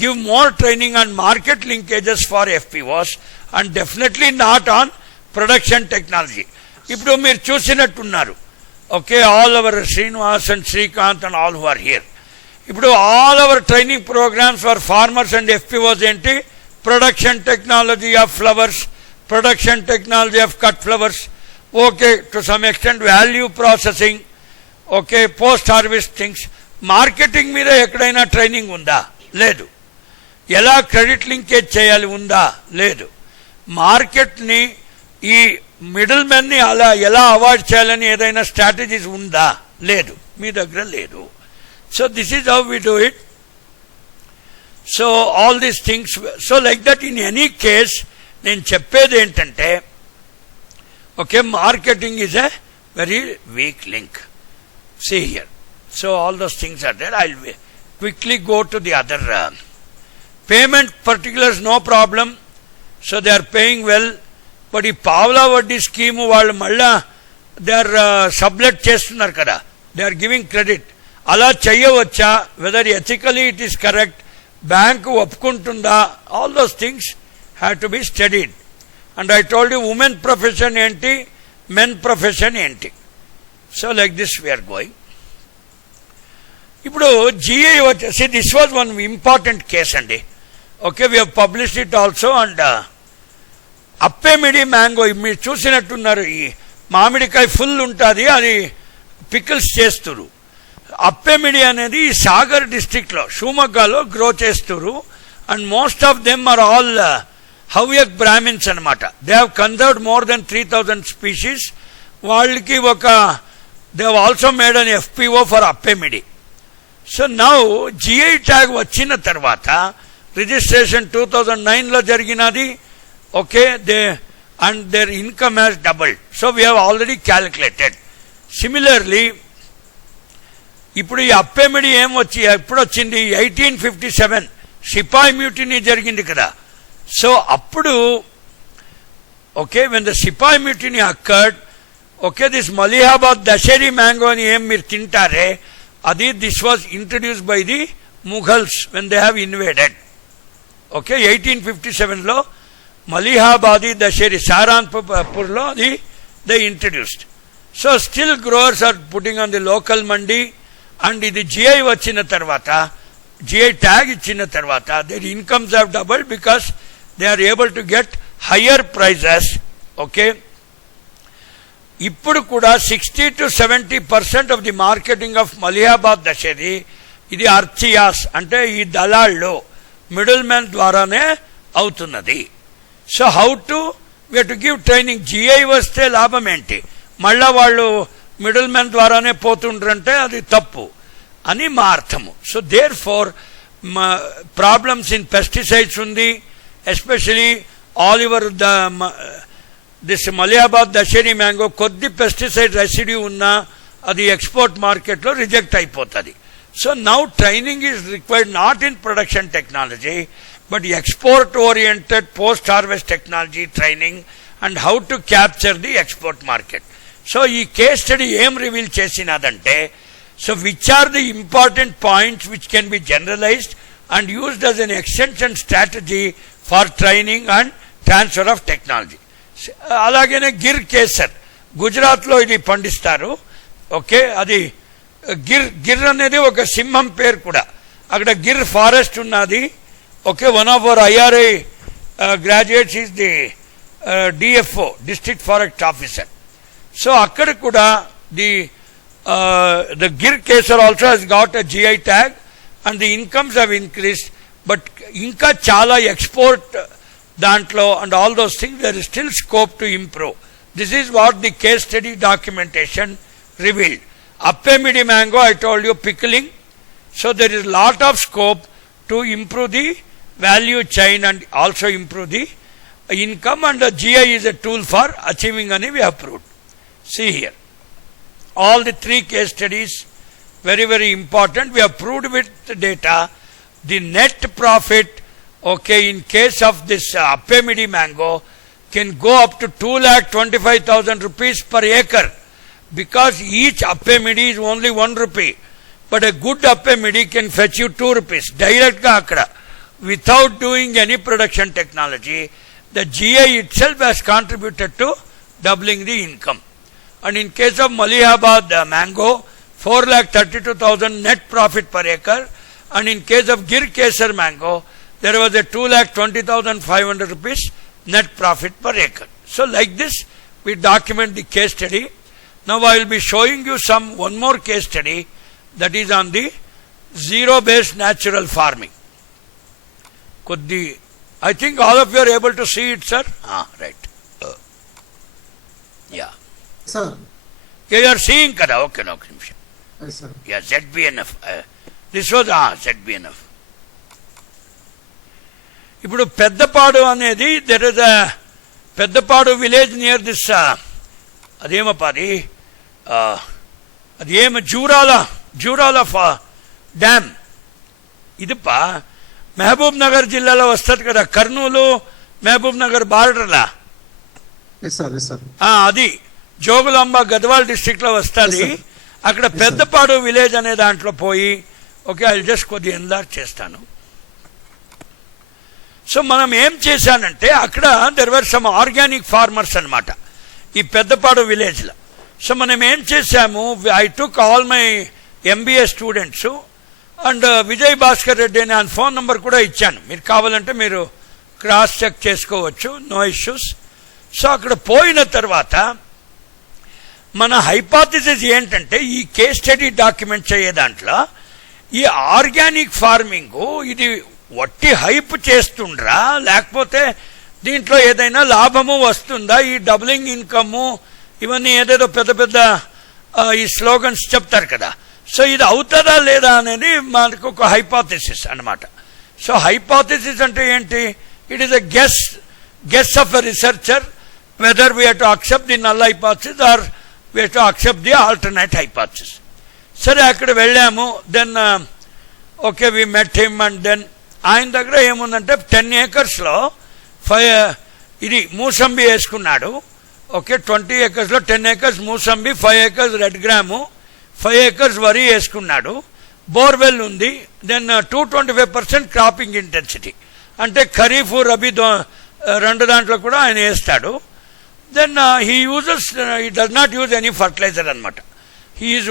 give more training on market linkages for FPOs and definitely not on production technology. ఇప్పుడు మీరు చూసినట్టున్నారు, okay, all our Srinivas and Srikanth and all who are here. ఇప్పుడు all our training programs for farmers and FPOs ఏంటి? Production technology of flowers, production technology of cut flowers, okay, to some extent value processing, okay, post harvest things. Marketing మీద ఎక్కడైనా ట్రైనింగ్ ఉందా? లేదు. ఎలా credit linkage చేయాలి ఉందా? లేదు. మార్కెట్ని ఈ మిడిల్ మెన్ని అలా ఎలా అవాయిడ్ చేయాలని ఏదైనా స్ట్రాటజీస్ ఉందా? లేదు, మీ దగ్గర లేదు. So this is how we do it. So all these things, so like that in any case నేను చెప్పేది ఏంటంటే, okay, marketing is a very weak link. See here. So all those things are there. I'll quickly go to the other payment particulars, no problem. So they are paying well. But ఈ పావలా వడ్డీ స్కీము వాళ్ళు మళ్ళా they are సబ్లెట్ చేస్తున్నారు కదా, they are giving credit. అలా చేయవచ్చా? Whether ethically it is correct, bank ఒప్పుకుంటుందా? All those things have to be studied. And I told you women profession enti, men profession enti. So like this we are going. Ippudu GI see, this was one important case andi. Okay, we have published it also. And appemidi mango మీరు చూసినట్టున్నారు, ఈ మామిడికాయ ఫుల్ ఉంటుంది, అది పికిల్స్ చేస్తురు. అప్పెమిడి అనేది సాగర్ డిస్ట్రిక్ట్లో షూమగ్గాలో గ్రో చేస్తురు. And most of them are all Havyak Brahmins అనమాట. They have conserved more than 3000 species. వాళ్ళకి ఒక they have also made an FPO for Appemidi. So now GI tag వచ్చిన తర్వాత రిజిస్ట్రేషన్ 2009లో జరిగినది. Okay, they and their income has doubled. So we have already calculated. Similarly ఇప్పుడు ఈ అప్పెమిడి ఎప్పుడు వచ్చింది? 1857 సిపాయి మ్యూటినీ జరిగింది కదా. సో అప్పుడు, okay, when the sepoy mutiny occurred, okay, this Malihabad Dasheri mango అని మీరు తింటారే, అది this was introduced by the Mughals when they have invaded. Okay, 1857లో మలిహాబాదీ దశేరీ సారాన్పూర్లో అది they introduced. So still growers are putting on the local mandi. And ఇది GI వచ్చిన తర్వాత, GI ట్యాగ్ ఇచ్చిన తర్వాత, their incomes have doubled because they are able to get higher prices. Okay, ఇప్పుడు కూడా 60 to 70% of the marketing of మలిహాబాద్ దశేరి ఇది అర్చియాస్ అంటే ఈ దళాల్లో మిడిల్ మ్యాన్ ద్వారానే అవుతున్నది. So how to we to give training. GI వస్తే లాభం ఏంటి? మళ్ళా వాళ్ళు మిడిల్ మ్యాన్ ద్వారానే పోతుండ్రంటే అది తప్పు అని మా అర్థము. So therefore problems in pesticides ఉంది. Especially all over this Malihabad Dasheri mango కొద్ది పెస్టిసైడ్ రెసిడ్యూ ఉన్నా అది ఎక్స్పోర్ట్ మార్కెట్లో రిజెక్ట్ అయిపోతుంది. So now training is required not in production technology but export oriented post harvest technology training and how to capture the export market. So ఈ case study ఏం reveal చేసినదంటే, so which are the important points which can be generalized and used as N extension strategy for training and transfer of technology. అలాగనే గిర్ కేసర్, గుజరాత్లో ఇది పండిస్తారు. ఓకే, అది గిర్ అనేది ఒక సింహం పేరు కూడా. అక్కడ గిర్ ఫారెస్ట్ ఉన్నది. Okay, one of our IRI graduates is the DFO, district forest officer. So అక్కడ కూడా the Gir Kesar also has got a GI tag and the incomes have increased, but ఇంకా చాలా export dantlo and all those things, there is still scope to improve. This is what the case study documentation revealed. Appemidi mango, I told you, pickling. So there is lot of scope to improve the value chain and also improve the income, and the GI is a tool for achieving ani we have proved. See here, all the three case studies, very, very important. We have proved with the data the net profit, okay, in case of this Appemidi mango can go up to 2,25,000 rupees per acre, because each Appemidi is only 1 rupee, but a good Appemidi can fetch you 2 rupees direct ga akkada, without doing any production technology. The GI itself has contributed to doubling the income. And in case of Malihabad mango, 4,32,000 net profit per acre, and in case of Gir Kesar mango, there was a 2,20,500 rupees net profit per acre. So like this, we document the case study. Now I will be showing you one more case study, that is on the zero-based natural farming. I think all of you are able to see it, sir. Right. Yeah. Sir. You are seeing kada? Okay, no. Yes, sir. Yeah, ZBNF. This was ZBNF. ఇప్పుడు పెద్దపాడు అనేది, there is a Peddapadu village near this, అదేమప్పా అది ఏమి Jurala dam. ఇదిపా Mahabubnagar జిల్లాలో వస్తుంది కదా, కర్నూలు మహబూబ్ నగర్ బార్డర్లా. అది జోగులాంబ గద్వాల్ డిస్ట్రిక్ట్ లో వస్తుంది. అక్కడ పెద్దపాడు విలేజ్ అనే దాంట్లో పోయి, ఓకే, ఐ జస్ట్ కొద్దిగా ఎన్లార్జ్ చేస్తాను. సో మనం ఏం చేశానంటే, అక్కడ there were some organic farmers అనమాట ఈ పెద్దపాడు విలేజ్లో. సో మనం ఏం చేశాము, I took all my MBA students and Vijay Bhaskar రెడ్డి అని ఆయన ఫోన్ నెంబర్ కూడా ఇచ్చాను, మీరు కావాలంటే మీరు క్రాస్ చెక్ చేసుకోవచ్చు, నో ఇష్యూస్. సో అక్కడ పోయిన తర్వాత మన హైపాథసిస్ ఏంటంటే, ఈ కేస్ స్టడీ డాక్యుమెంట్ అయ్యే దాంట్లో ఈ ఆర్గానిక్ ఫార్మింగ్ ఇది వట్టి హైప్ చేస్తుండ్రా, లేకపోతే దీంట్లో ఏదైనా లాభము వస్తుందా, ఈ డబులింగ్ ఇన్కము ఇవన్నీ ఏదేదో పెద్ద పెద్ద ఈ స్లోగన్స్ చెప్తారు కదా. సో ఇది అవుతుందా లేదా అనేది మనకు ఒక హైపాథసిస్ అన్నమాట. సో హైపాథసిస్ అంటే ఏంటి, it is a guess of a researcher whether we have to accept the null hypothesis or we have to accept the alternate hypothesis. సరే అక్కడ వెళ్ళాము. Then okay, we met him and then ఆయన దగ్గర ఏముందంటే 10 acresలో ఇది మూసంబి వేసుకున్నాడు. ఓకే, 20 acresలో 10 acres mosambi, 5 acres red gram, 5 acres వరి వేసుకున్నాడు. బోర్వెల్ ఉంది. దెన్ 225% క్రాపింగ్ ఇంటెన్సిటీ, అంటే ఖరీఫ్ రబీ రెండు దాంట్లో కూడా ఆయన వేస్తాడు. Then he does not use any fertilizer అనమాట. He is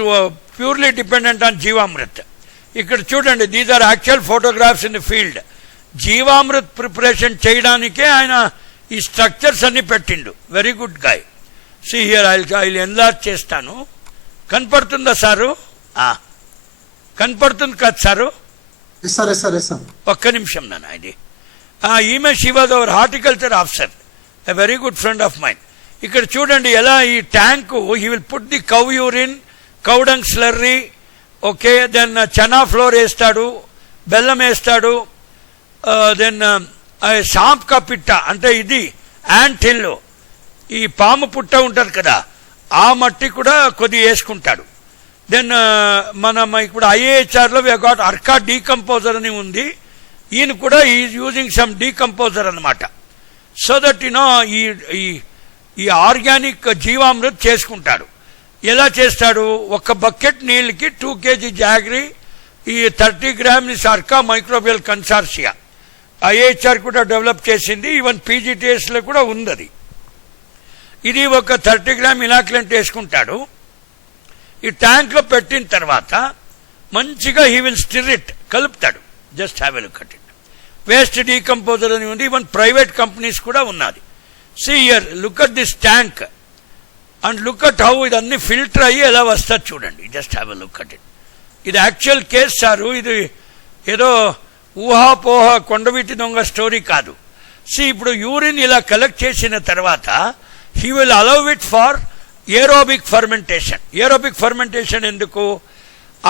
purely dependent on Jeevamrut. ఇక్కడ చూడండి, these are actual photographs in the field. Jeevamrut preparation చేయడానికే ఆయన ఈ స్ట్రక్చర్స్ అన్ని పెట్టిండు. Very good guy. See here I enlarge చేస్తాను. కనపడుతుందా సారు? కనపడుతుంది కదా సారు? ఒక్క నిమిషం నాన్న. ఇది ఈమె she was our horticulture officer, a very good friend of mine. ఇక్కడ చూడండి ఎలా ఈ tank, he will put the cow urine, cow dung slurry, okay, then chana flour వేస్తాడు, బెల్లం వేస్తాడు, దెన్ షాంప్కా పిట్ట అంటే ఇది యాంట్ హిల్, ఈ పాము పుట్ట ఉంటుంది కదా, ఆ మట్టి కూడా కొద్ది వేసుకుంటాడు. దెన్ మనం ఇప్పుడు IAHRలో వి గాట్ అర్కా డీకంపోజర్ అని ఉంది. ఈయన కూడా ఈజ్ యూజింగ్ సమ్ డీకంపోజర్ అనమాట. సో దట్ యునో ఈ ఈ ఆర్గానిక్ జీవామృత్ చేసుకుంటాడు. ఎలా చేస్తాడు? ఒక బకెట్ నీళ్ళకి 2 kg జాగ్రీ, ఈ 30 grams అర్కా మైక్రోబియల్ కన్సార్షియా IIHR కూడా డెవలప్ చేసింది. ఈవెన్ PJTSలో కూడా ఉంది అది. ఇది ఒక 30 grams ఇనాక్లెంట్ వేసుకుంటాడు. ఈ ట్యాంక్లో పెట్టిన తర్వాత మంచిగా హీ విల్ స్టిర్ ఇట్, కలుపుతాడు. Just have a look at it. Waste decomposer అని ఉంది. ఈవెన్ ప్రైవేట్ కంపెనీస్ కూడా ఉన్నది. See here, look at this tank and look at how ఇదన్నీ ఫిల్టర్ అయ్యి ఎలా వస్తుంది చూడండి. Just have a look at it. ఇది యాక్చువల్ కేస్ సారు, ఇది ఏదో ఊహాపోహ కొండవీటి దొంగ స్టోరీ కాదు. సి ఇప్పుడు యూరిన్ ఇలా కలెక్ట్ చేసిన తర్వాత he will allow it for aerobic fermentation. Aerobic fermentation ఎందుకు?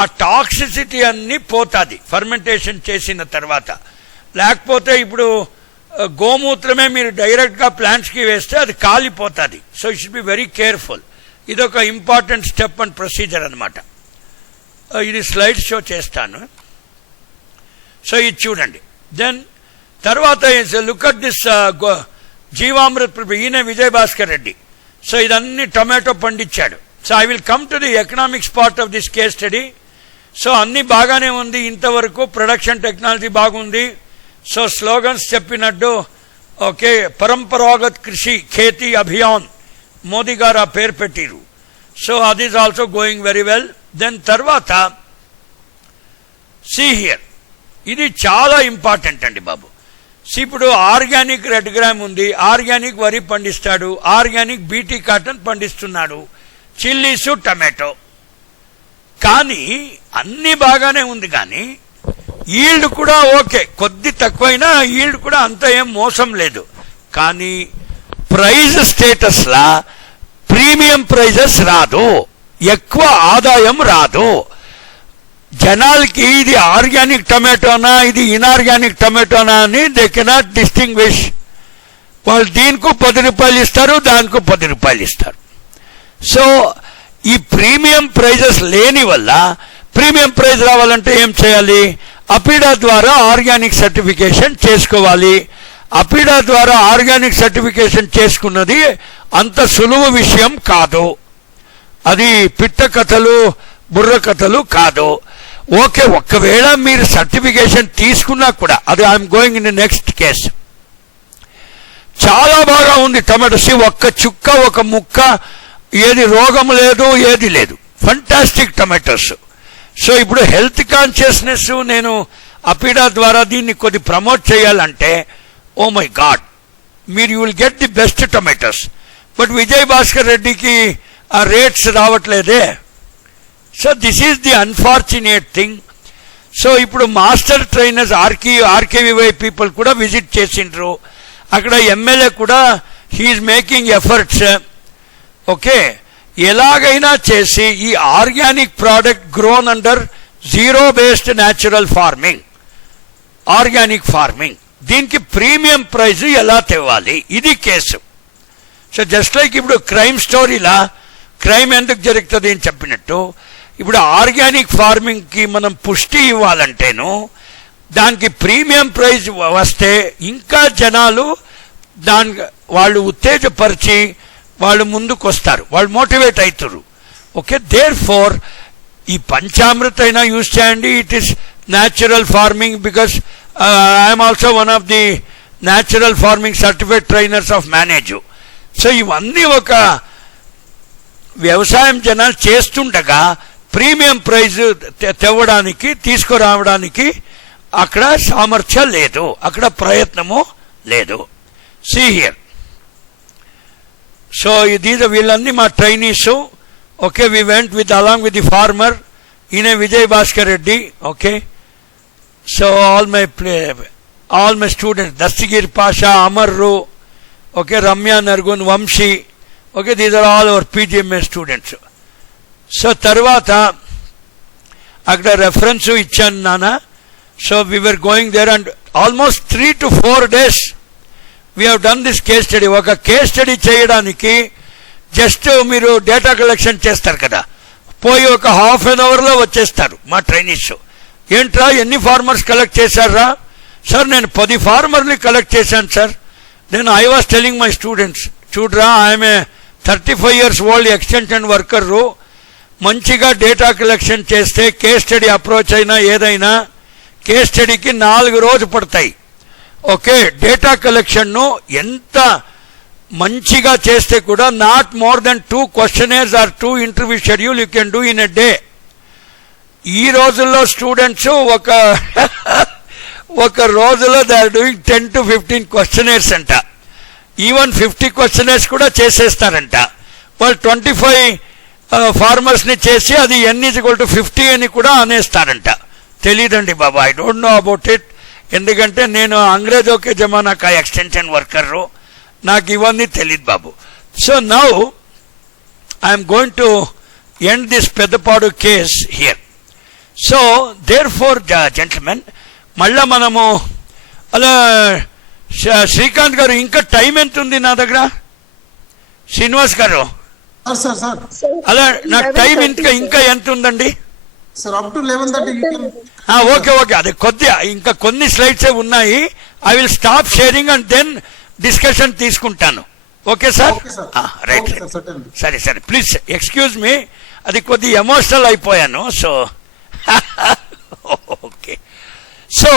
ఆ టాక్సిసిటీ అన్నీ పోతుంది ఫర్మెంటేషన్ చేసిన తర్వాత. లేకపోతే ఇప్పుడు గోమూత్రమే మీరు డైరెక్ట్గా ప్లాంట్స్కి వేస్తే అది కాలిపోతుంది. So you should be very careful. ఇదొక ఇంపార్టెంట్ స్టెప్ అండ్ ప్రొసీజర్ అనమాట. ఇది స్లైడ్ షో చేస్తాను. సో ఇది చూడండి. దెన్ తర్వాత లుక్ అట్ దిస్ జీవామృత్. ఈయన విజయ్ భాస్కర్ రెడ్డి. సో ఇదన్నీ టొమాటో పండించాడు. So I will come to the economics part of this case study. So అన్నీ బాగానే ఉంది ఇంతవరకు. ప్రొడక్షన్ టెక్నాలజీ బాగుంది. సో స్లోగన్స్ చెప్పినట్టు ఓకే, పరంపరాగత్ కృషి ఖేతీ అభియాన్ మోదీ గారు ఆ పేరు పెట్టిరు. సో అది is also going very well. Then తర్వాత సీ హియర్, ఇది చాలా ఇంపార్టెంట్ అండి బాబు. ఇప్పుడు ఆర్గానిక్ రెడ్ గ్రామ్ ఉంది, ఆర్గానిక్ వరి పండిస్తాడు, ఆర్గానిక్ బీటీ కాటన్ పండిస్తున్నాడు, చిల్లీసు టమాటో. కానీ అన్నీ బాగానే ఉంది. కానీ ఈల్డ్ కూడా ఓకే, కొద్ది తక్కువైనా ఈల్డ్ కూడా అంత ఏం మోసం లేదు. కానీ ప్రైజ్ స్టేటస్లా ప్రీమియం ప్రైజెస్ రాదు, ఎక్కువ ఆదాయం రాదు. జనాలకి ఇది ఆర్గానిక్ టమాటోనా ఇది ఇన్ఆర్గానిక్ టమాటోనా అని దే కెనాట్ డిస్టింగ్విష్. వాళ్ళు దీనికో 10 రూపాయలు ఇస్తారు, దానికో 10 రూపాయలు ఇస్తారు. సో ఈ ప్రీమియం ప్రైజెస్ లేని వల్ల ప్రీమియం ప్రైజ్ రావాలంటే ఏం చేయాలి? అపిడా ద్వారా ఆర్గానిక్ సర్టిఫికేషన్ చేసుకోవాలి. అపిడా ద్వారా ఆర్గానిక్ సర్టిఫికేషన్ చేసుకున్నది అంత సులువు విషయం కాదు. అది పిట్ట కథలు బుర్ర కథలు కాదు. ఓకే, ఒక్కవేళ మీరు సర్టిఫికేషన్ తీసుకున్నా కూడా, అది I'm going in next case. చాలా బాగా ఉంది టమాటో. ఒక్క చుక్క ఒక ముక్క ఏది రోగం లేదు, ఏది లేదు. Fantastic tomatoes. సో ఇప్పుడు హెల్త్ కాన్షియస్నెస్ నేను అపిడా ద్వారా దీన్ని కొద్ది ప్రమోట్ చేయాలంటే ఓ మై గాడ్, మీరు you will get the best tomatoes. But Vijay Bhaskar రెడ్డికి ఆ రేట్స్ రావట్లేదే. So this is the unfortunate thing. So ఇప్పుడు మాస్టర్ ట్రైనర్స్ ఆర్కేవివై పీపుల్ కూడా విజిట్ చేసిండ్రు. అక్కడ ఎమ్మెల్యే కూడా హీఈస్ మేకింగ్ ఎఫర్ట్స్. ఓకే, ఎలాగైనా చేసి ఈ organic product grown under zero based natural farming, organic farming, దీనికి ప్రీమియం ప్రైజ్ ఎలా తేవాలి, ఇది కేసు. సో జస్ట్ లైక్ ఇప్పుడు క్రైమ్ స్టోరీలా క్రైమ్ ఎందుకు జరుగుతుంది అని చెప్పినట్టు, ఇప్పుడు ఆర్గానిక్ ఫార్మింగ్కి మనం పుష్టి ఇవ్వాలంటేను దానికి ప్రీమియం ప్రైజ్ వస్తే ఇంకా జనాలు వాళ్ళు ఉత్తేజపరిచి వాళ్ళు ముందుకు వస్తారు, వాళ్ళు మోటివేట్ అవుతారు. ఓకే, దేర్ ఫోర్ ఈ పంచామృత అయినా యూజ్ చేయండి. It is natural farming because I'm also one of the natural farming certified trainers of manage. So ఇవన్నీ ఒక వ్యవసాయం జనాలు చేస్తుండగా ప్రీమియం ప్రైజ్ తెవ్వడానికి తీసుకురావడానికి అక్కడ సామర్థ్యం లేదు, అక్కడ ప్రయత్నము లేదు. See here. సో వీళ్ళన్నీ మా trainees. Okay, we went with along with the farmer. ఈయన Vijay Bhaskar Reddy. Okay, so all my students, Dastagiri Pasha, Amar, okay, Ramya Nargun, Vamshi. Okay, these are all our PGMA students. So తర్వాత అక్కడ రెఫరెన్స్ ఇచ్చాను నాన్న. So we were going there and almost 3 to 4 days we have done this case study. ఒక case study చేయడానికి just మీరు data collection చేస్తారు కదా, పోయి ఒక ½ an hourలో వచ్చేస్తారు మా ట్రైనీస్. ఏంట్రా ఎన్ని ఫార్మర్స్ కలెక్ట్ చేశారా? సార్ నేను 10 ఫార్మర్ని కలెక్ట్ చేశాను సార్. నేను I was telling my students, చూడరా ఆమె 35 years ఓల్డ్ ఎక్స్టెన్షన్ వర్కరు, మంచిగా డేటా కలెక్షన్ చేస్తే కేస్ స్టడీ అప్రోచ్ అయినా ఏదైనా కేస్ స్టడీకి 4 రోజులు పడతాయి. ఓకే, డేటా కలెక్షన్ను ఎంత మంచిగా చేస్తే కూడా not more than 2 questionnaires or 2 interview schedule you can do in a day. ఈ రోజుల్లో స్టూడెంట్స్ ఒక రోజులో they are doing 10 to 15 questionnaires అంట. ఈవెన్ 50 questionnaires కూడా చేసేస్తారంట. వాళ్ళు 25 ఫార్మర్స్ని చేసి అది n=50 అని కూడా అనేస్తారంట. తెలీదండి బాబా, I don't know about it. ఎందుకంటే నేను అంగ్రేజోకే జమానాకా ఎక్స్టెన్షన్ వర్కర్రు, నాకు ఇవన్నీ తెలియదు బాబు. So now I'm going to end this Peddapadu case here. So there four gentlemen, మళ్ళా మనము అలా శ్రీకాంత్ గారు ఇంకా టైం ఎంత ఉంది నా దగ్గర? శ్రీనివాస్ గారు అలా నాకు టైం ఇంకా ఎంత ఉందండి? ఓకే ఓకే, అదే ఇంకా కొన్ని స్లైడ్సే ఉన్నాయి. I will stop sharing and then discussion తీసుకుంటాను. Okay sir, right. సరే సరే, ప్లీజ్ ఎక్స్క్యూజ్ మీ, అది కొద్ది ఎమోషనల్ అయిపోయాను. సో ఓకే, సో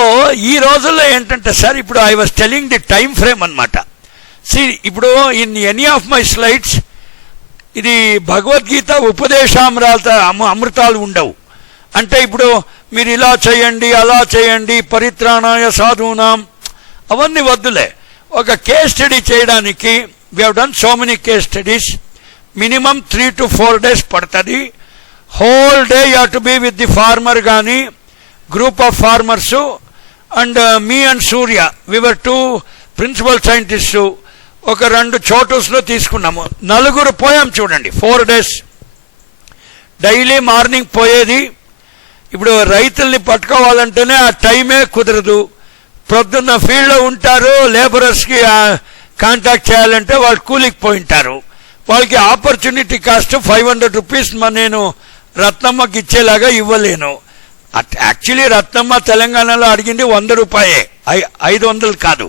ఈ రోజుల్లో ఏంటంటే సార్, ఇప్పుడు I was telling the time frame అనమాట. ఇప్పుడు in any of my slides ఇది భగవద్గీత అమృతాలు ఉండవు. అంటే ఇప్పుడు మీరు ఇలా చేయండి అలా చేయండి పరిత్రాణాయ సాధూనాం అవన్నీ వద్దులే. ఒక కేస్ స్టడీ చేయడానికి we have done so many case studies, minimum 3 to 4 days పడుతుంది. Whole day you have to be with the farmer కానీ group of farmers. And me and Surya వివర్ 2 ప్రిన్సిపల్ సైంటిస్టు ఒక 2 చోటూస్లో తీసుకున్నాము. 4 పోయాం చూడండి, 4 days డైలీ మార్నింగ్ పోయేది. ఇప్పుడు రైతుల్ని పట్టుకోవాలంటేనే ఆ టైమే కుదరదు. ప్రొద్దున్న ఫీల్డ్లో ఉంటారు, లేబరర్స్కి కాంటాక్ట్ చేయాలంటే వాళ్ళు కూలికి పోయింటారు. వాళ్ళకి ఆపర్చునిటీ కాస్ట్ 500 rupees నేను రత్నమ్మకి ఇచ్చేలాగా ఇవ్వలేను. యాక్చువల్లీ రత్నమ్మ తెలంగాణలో అడిగింది 100 రూపాయే, 500 కాదు.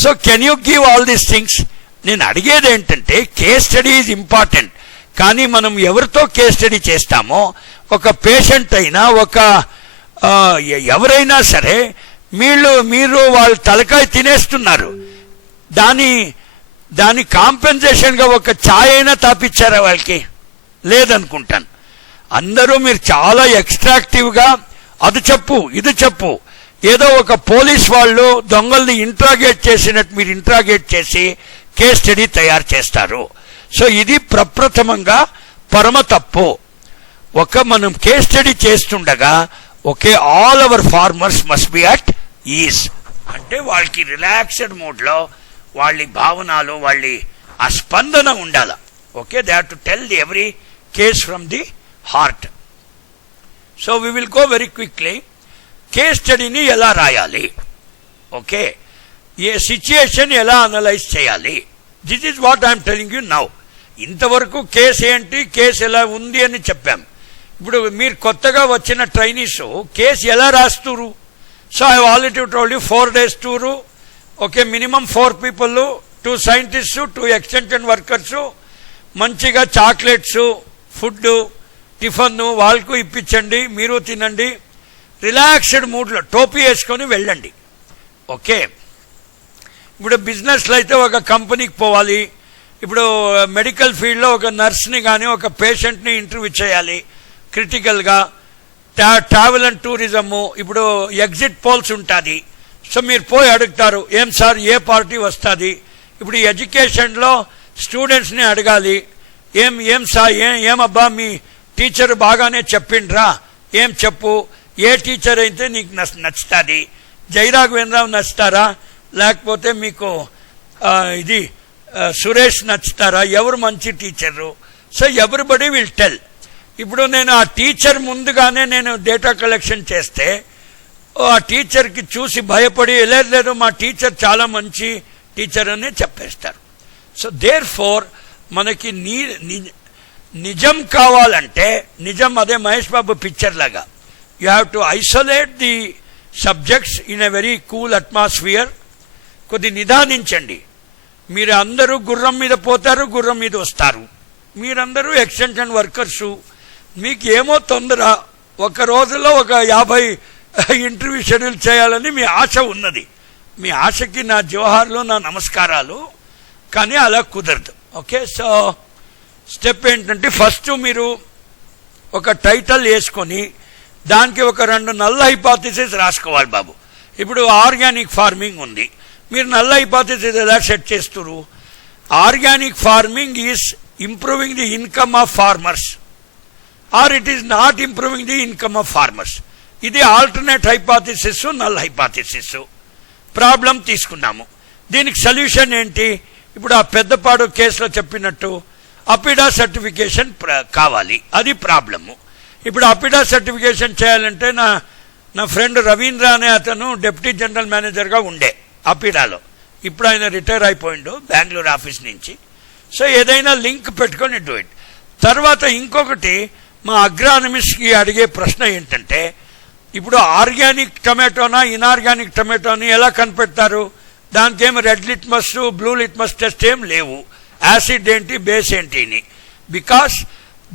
So can you give all these things? నేను అడిగేది ఏంటంటే కేస్ స్టడీ ఈజ్ ఇంపార్టెంట్, కానీ మనం ఎవరితో కేస్ స్టడీ చేస్తామో, ఒక పేషెంట్ అయినా ఎవరైనా సరే మీరు వాళ్ళ తలకాయ తినేస్తున్నారు. దాని కాంపెన్సేషన్గా ఒక ఛాయ్ అయినా తాపిచ్చారా వాళ్ళకి? లేదనుకుంటాను. అందరూ మీరు చాలా ఎక్స్ట్రాక్టివ్గా అది చెప్పు ఇది చెప్పు, ఏదో ఒక పోలీస్ వాళ్ళు దొంగల్ని ఇంట్రాగేట్ చేసినట్టు మీరు ఇంట్రాగేట్ చేసి కేస్ స్టడీ తయారు చేస్తారు. సో ఇది ప్రప్రథమంగా పరమ తప్పు. మనం కేస్ స్టడీ చేస్తుండగా okay, all hour farmers must be at is, అంటే వాళ్ళకి రిలాక్స్డ్ మూడ్లో వాళ్ళ భావనలు వాళ్ళ ఆ స్పందన ఉండాల. Okay, they have to tell the every case from the heart. So we will go very quickly. Case స్టడీని ఎలా రాయాలి, ఓకే, ఏ సిచ్యుయేషన్ ఎలా అనలైజ్ చేయాలి, this is what I'm telling you now. ఇంతవరకు కేసు ఏంటి, కేసు ఎలా ఉంది అని చెప్పాం. ఇప్పుడు మీరు కొత్తగా వచ్చిన ట్రైనీస్ కేసు ఎలా రాస్తురు? So I already told you 4 days tour. Okay, minimum 4 people, 2 scientists, 2 extension workers, మంచిగా చాక్లెట్స్, ఫుడ్, టిఫన్ వాళ్ళకు ఇప్పించండి, మీరు తినండి, రిలాక్స్డ్ మూడ్లో టోపీ వేసుకొని వెళ్ళండి. ఓకే, ఇప్పుడు బిజినెస్లో అయితే ఒక కంపెనీకి పోవాలి, ఇప్పుడు మెడికల్ ఫీల్డ్లో ఒక నర్స్ని కానీ ఒక పేషెంట్ని ఇంటర్వ్యూ చేయాలి క్రిటికల్గా. ట్రావెల్ అండ్ టూరిజము, ఇప్పుడు ఎగ్జిట్ పోల్స్ ఉంటుంది. సో మీరు పోయి అడుగుతారు, ఏం సార్ ఏ పార్టీ వస్తుంది? ఇప్పుడు ఎడ్యుకేషన్లో స్టూడెంట్స్ని అడగాలి, ఏం సార్ ఏమబ్బా మీ టీచర్ బాగానే చెప్పిండ్రా, ఏం చెప్పు, ఏ టీచర్ అయితే నీకు నచ్చుతుంది? జయరాఘవేంద్ర నచ్చుతారా, లేకపోతే మీకు ఇది సురేష్ నచ్చుతారా, ఎవరు మంచి teacher? So everybody will tell. ఇప్పుడు నేను ఆ టీచర్ ముందుగానే నేను డేటా కలెక్షన్ చేస్తే ఆ టీచర్కి చూసి భయపడి లేదు మా టీచర్ చాలా మంచి టీచర్ అని చెప్పేస్తారు. సో దేర్ ఫోర్ మనకి నిజం కావాలంటే, నిజం అదే మహేష్ బాబు పిక్చర్ లాగా, you have to isolate the subjects in a very cool atmosphere. కొద్ది నిదానించండి. మీరు అందరూ గుర్రం మీద పోతారు, గుర్రం మీద వస్తారు. మీరందరూ ఎక్స్టెన్షన్ వర్కర్సు. మీకు ఏమో తొందర, ఒక రోజులో ఒక 50 ఇంటర్వ్యూ షెడ్యూల్ చేయాలని మీ ఆశ ఉన్నది. మీ ఆశకి నా జోహార్లు, నా నమస్కారాలు. కానీ అలా కుదరదు. ఓకే, సో స్టెప్ ఏంటంటే ఫస్ట్ మీరు ఒక టైటిల్ వేసుకొని దానికి ఒక 2 నల్ల హైపోథసిస్ రాసుకోవాలి బాబు. ఇప్పుడు ఆర్గానిక్ ఫార్మింగ్ ఉంది, మీరు నల్ల హైపోథసిస్ ఎలా సెట్ చేస్తారు? Organic farming is improving the income of farmers or it is not improving the income of farmers. ఇది alternate hypothesis, null hypothesis. Problem తీసుకున్నాము. దీనికి సొల్యూషన్ ఏంటి? ఇప్పుడు ఆ పెద్దపాడు కేసులో చెప్పినట్టు అపిడా సర్టిఫికేషన్ కావాలి, అది ప్రాబ్లము. ఇప్పుడు అపిడా సర్టిఫికేషన్ చేయాలంటే నా ఫ్రెండ్ రవీంద్ర అనే అతను డిప్యూటీ జనరల్ మేనేజర్గా ఉండే అపిడాలో. ఇప్పుడు ఆయన రిటైర్ అయిపోయిండు బెంగళూరు ఆఫీస్ నుంచి. సో ఏదైనా లింక్ పెట్టుకొని డూ ఇట్. తర్వాత ఇంకొకటి, మా అగ్రానమిస్ట్కి అడిగే ప్రశ్న ఏంటంటే, ఇప్పుడు ఆర్గానిక్ టమాటోనా ఇన్ఆర్గానిక్ టమాటోని ఎలా కనిపెడతారు? దానికి ఏమి red litmus, blue litmus test ఏం లేవు. యాసిడ్ ఏంటి, బేస్ ఏంటి అని. Because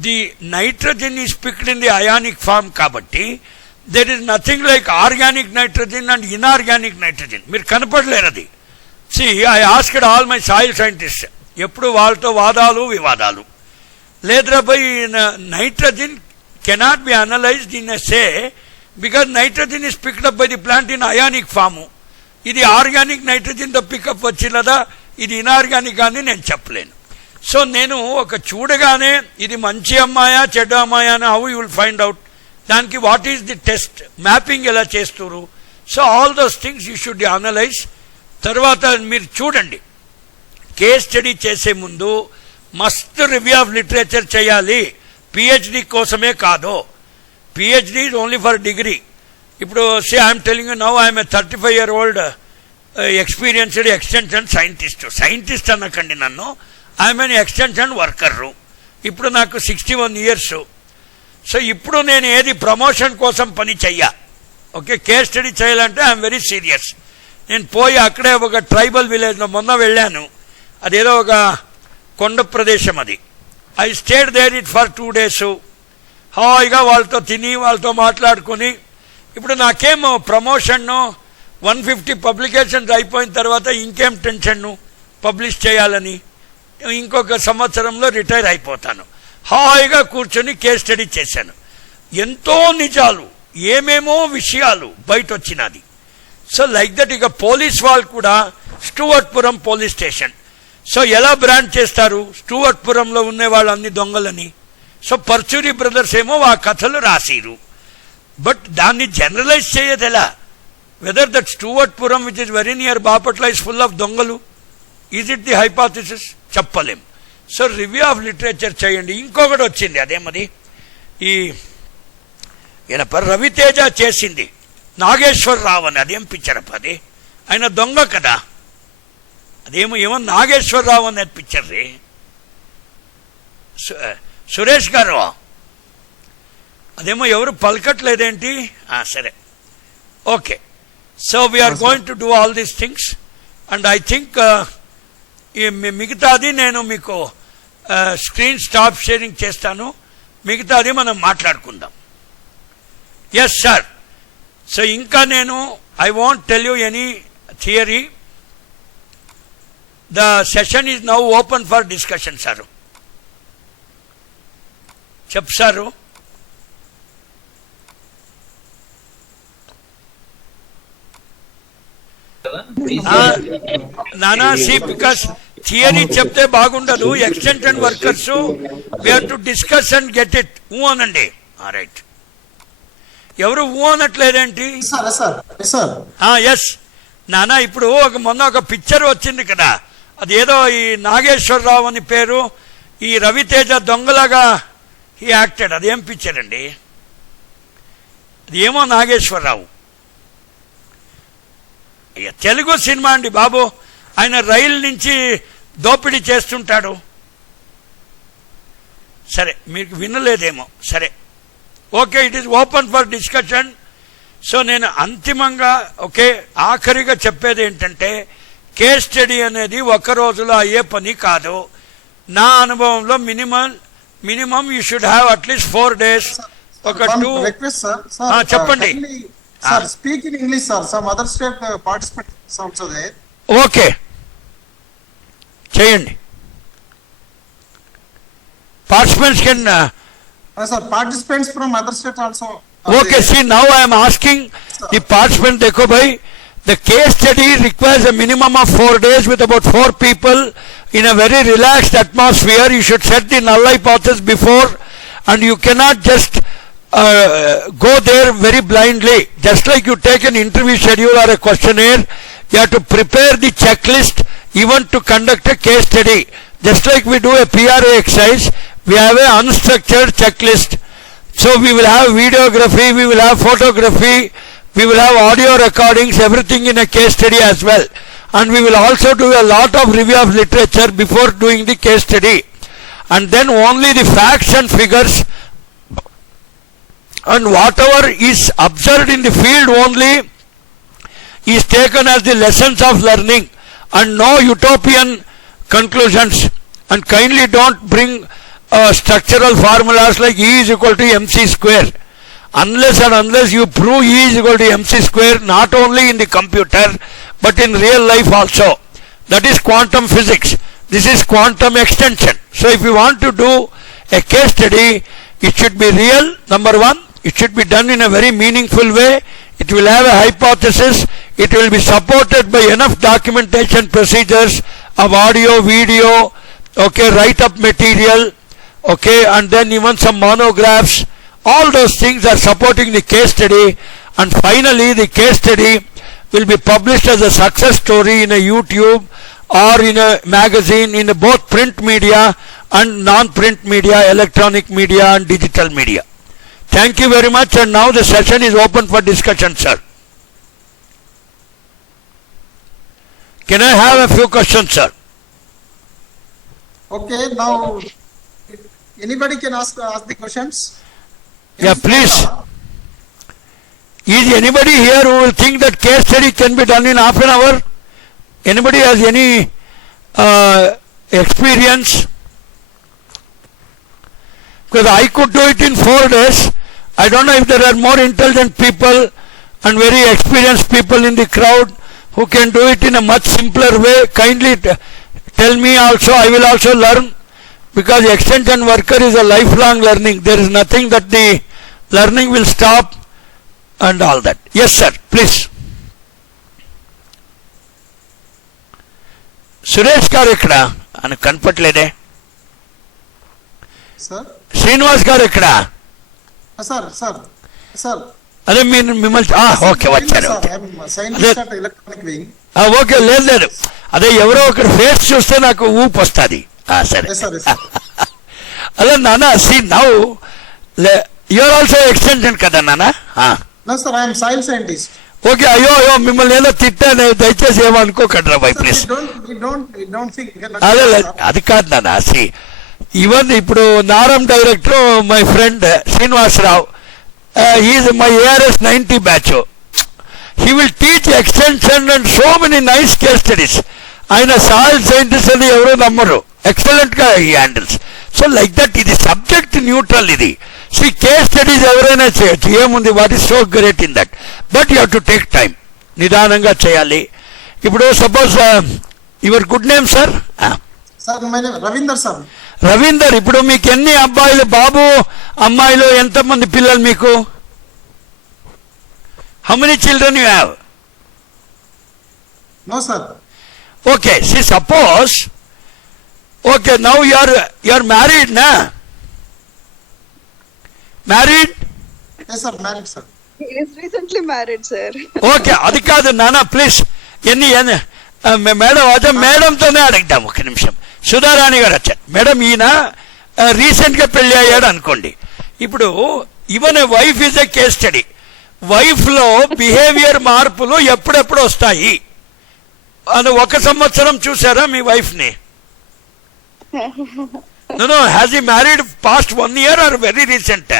the nitrogen is picked in the ionic form కాబట్టి there is nothing like organic nitrogen and inorganic nitrogen. మీరు కనపడలేరు అది. See I asked all my soil scientist, ఎప్పుడు వాళ్ళతో వాదాలు వివాదాలు. లేదురా బై, nitrogen cannot be analysed in a say because nitrogen is picked up by the plant in ionic form. ఇది ఆర్గానిక్ నైట్రోజన్తో పికప్ వచ్చినదా, ఇది ఇన్ఆర్గానిక్ అని నేను చెప్పలేను. సో నేను ఒక చూడగానే ఇది మంచి అమ్మాయా చెడ్డ అమ్మాయా అని how you will find out? దానికి what is the test, mapping ఎలా చేస్తారు? So all those things you should analyse. తర్వాత మీరు చూడండి, కేస్ స్టడీ చేసే ముందు మస్త్ రివ్యూ ఆఫ్ లిటరేచర్ చేయాలి. పిహెచ్డి కోసమే కాదు. PhD is only for degree. ఇప్పుడు say I'm telling you now I'm a 35-year-old experienced extension scientist అనకండి నన్ను. I'm an extension worker. ఇప్పుడు నాకు 61 years. సో ఇప్పుడు నేను ఏది ప్రమోషన్ కోసం పని చెయ్యా. ఓకే, కేస్ స్టడీ చేయాలంటే ఐఎమ్ వెరీ సీరియస్. నేను పోయి అక్కడే ఒక ట్రైబల్ విలేజ్లో మొన్న వెళ్ళాను. అదేదో ఒక కొండ ప్రదేశం అది. I stayed there it for 2 days. హాయిగా వాళ్ళతో తిని వాళ్ళతో మాట్లాడుకొని, ఇప్పుడు నాకేమో ప్రమోషన్ను 150 పబ్లికేషన్స్ అయిపోయిన తర్వాత ఇంకేం టెన్షన్ను, పబ్లిష్ చేయాలని. ఇంకొక సంవత్సరంలో రిటైర్ అయిపోతాను. హాయిగా కూర్చొని కేస్ స్టడీ చేశాను. ఎంతో నిజాలు, ఏమేమో విషయాలు బయట వచ్చినది. So like that. ఇక పోలీస్ వాళ్ళు కూడా స్టూవర్ట్పురం పోలీస్ స్టేషన్. సో ఎలా బ్రాండ్ చేస్తారు? స్టూవర్ట్పురంలో ఉండే వాళ్ళు అన్ని దొంగలని. సో పర్చూరి బ్రదర్స్ ఏమో ఆ కథలు రాసిరు. బట్ దాన్ని జనరలైజ్ చేయదు ఎలా? Weather that Stuartpuram which is very near Bapatla is full of దొంగలు, ఈజ్ ఇట్ ది హైపోథసిస్? చెప్పలేం. సో రివ్యూ ఆఫ్ లిటరేచర్ చేయండి. ఇంకొకటి వచ్చింది, అదేమది ఈ రవితేజ చేసింది నాగేశ్వరరావు అని. అదేం పిక్చర్ అప్ప అది? ఆయన దొంగ కదా. అదేమో నాగేశ్వరరావు అనేది పిక్చర్ రే. సురేష్ గారు, అదేమో ఎవరు పలకట్లేదేంటి? సరే, okay. So we are going to do all these things and I think మిగతాది నేను మీకు స్క్రీన్ స్టాప్ షేరింగ్ చేస్తాను. మిగతాది మనం మాట్లాడుకుందాం. Yes sir. సో ఇంకా నేను I want tell you any theory. The session is now open for discussion sir. చెప్పు సారు. నానా సి బికాస్ థియరీ చెప్తే బాగుండదు. Extension workers we have to discuss and get it. అనండి. రైట్. ఎవరు అనట్లేదేంటి? ఎస్ నానా. ఇప్పుడు మొన్న ఒక పిక్చర్ వచ్చింది కదా, అదేదో ఈ నాగేశ్వరరావు అని పేరు, ఈ రవితేజ దొంగలాగా హీ యాక్టెడ్. అదేం పిక్చర్ అండి? అది ఏమో నాగేశ్వరరావు. తెలుగు సినిమా అండి బాబు. ఆయన రైలు నుంచి దోపిడీ చేస్తుంటాడు. సరే, మీకు వినలేదేమో. సరే, okay, it is open for discussion. So నేను అంతిమంగా ఆఖరిగా చెప్పేది ఏంటంటే, కేస్ స్టడీ అనేది ఒక రోజులో అయ్యే పని కాదు. నా అనుభవంలో మినిమం యూ షుడ్ హ్యావ్ అట్లీస్ట్ 4 days. ఒక 2 చెప్పండి sir. Speak in English sir. Some other state participates also there. Okay చేయండి. Participants can sir, participants from other states also. Okay, see, now I am asking the participant, dekho bhai, the case study requires a minimum of 4 days with about 4 people in a very relaxed atmosphere. You should set the null hypothesis before, and you cannot just go there very blindly. Just like you take an interview schedule or a questionnaire, you have to prepare the checklist even to conduct a case study. Just like we do a PRA exercise, we have a unstructured checklist. So we will have videography, we will have photography, we will have audio recordings, everything in a case study as well. And we will also do a lot of review of literature before doing the case study. And then only the facts and figures and whatever is observed in the field only is taken as the lessons of learning, and no utopian conclusions. And kindly don't bring structural formulas like E is equal to mc square, unless you prove E is equal to mc square not only in the computer but in real life also. That is quantum physics. This is quantum extension. So if you want to do a case study, it should be real. Number one, it should be done in a very meaningful way. It will have a hypothesis. It will be supported by enough documentation procedures of audio, video, okay, write up material, okay, and then even some monographs. All those things are supporting the case study, and finally the case study will be published as a success story in a YouTube or in a magazine, in both print media and non-print media, electronic media and digital media. Thank you very much, and now the session is open for discussion, sir. Can I have a few questions, sir? Okay, now anybody can ask the questions. Yeah, please. Is anybody here who will think that case study can be done in half an hour? Anybody has any experience? Because I could do it in 4 days. I don't know if there are more intelligent people and very experienced people in the crowd who can do it in a much simpler way. Kindly tell me also. I will also learn, because extension worker is a lifelong learning. There is nothing that the learning will stop and all that. Yes, sir, please. Suresh గారు ఇక్కడ అని కనపట్లేదే. సార్ శ్రీనివాస్ గారు ఇక్కడ. Sir sir sir అదే మిమ్మల్ని ఓకే వచ్చారు. ఓకే లేదు అదే ఎవరో ఒకరి ఫేస్ చూస్తే నాకు ఊపు వస్తుంది. సరే అదే నాన్న, see now you're also extension కదా నాన్న? ఓకే. అయ్యో మిమ్మల్ని ఏదో తిట్టాను, దయచేసి ఏమనుకోకండి బై ప్లీజ్. అదే అది కాదు నాన్న. సి ఈవెన్ ఇప్పుడు NAARM director my friend Srinivasarao, is my ARS 90 batch. He will teach extension and so many nice case studies. ఆయన సాయిల్ సైంటిస్ట్ అని ఎవరో నమ్మరు, ఎక్సలెంట్ గా he handles. So like that ఇది సబ్జెక్ట్ న్యూట్రల్. ఇది సి కేస్ స్టడీస్ ఎవరైనా చేయొచ్చు, ఏముంది, what is so great in that. But you have to take time, నిదానంగా చేయాలి. ఇప్పుడు suppose your good name sir? Ravinder సార్. రవీందర్, ఇప్పుడు మీకు ఎన్ని అబ్బాయిలు, బాబు అమ్మాయిలు, ఎంతమంది పిల్లలు మీకు? How many children you have? No, sir. Okay, see, suppose, okay, now you are married, na? Married? Yes, sir, married, sir. He is recently married, sir. Okay, అది కాదు నాన్న, ప్లీజ్. మేడం అదే మేడంతోనే అడుగుతాం. ఒక నిమిషం. సుధారాణి గారు వచ్చారు. మేడం, ఈయన రీసెంట్గా పెళ్లి అయ్యాడు అనుకోండి. ఇప్పుడు even a wife is a case study. Wife లో బిహేవియర్ మార్పులు ఎప్పుడెప్పుడు వస్తాయి అని 1 సంవత్సరం చూసారా మీ వైఫ్ ని? No, has he married past 1 year or very recent?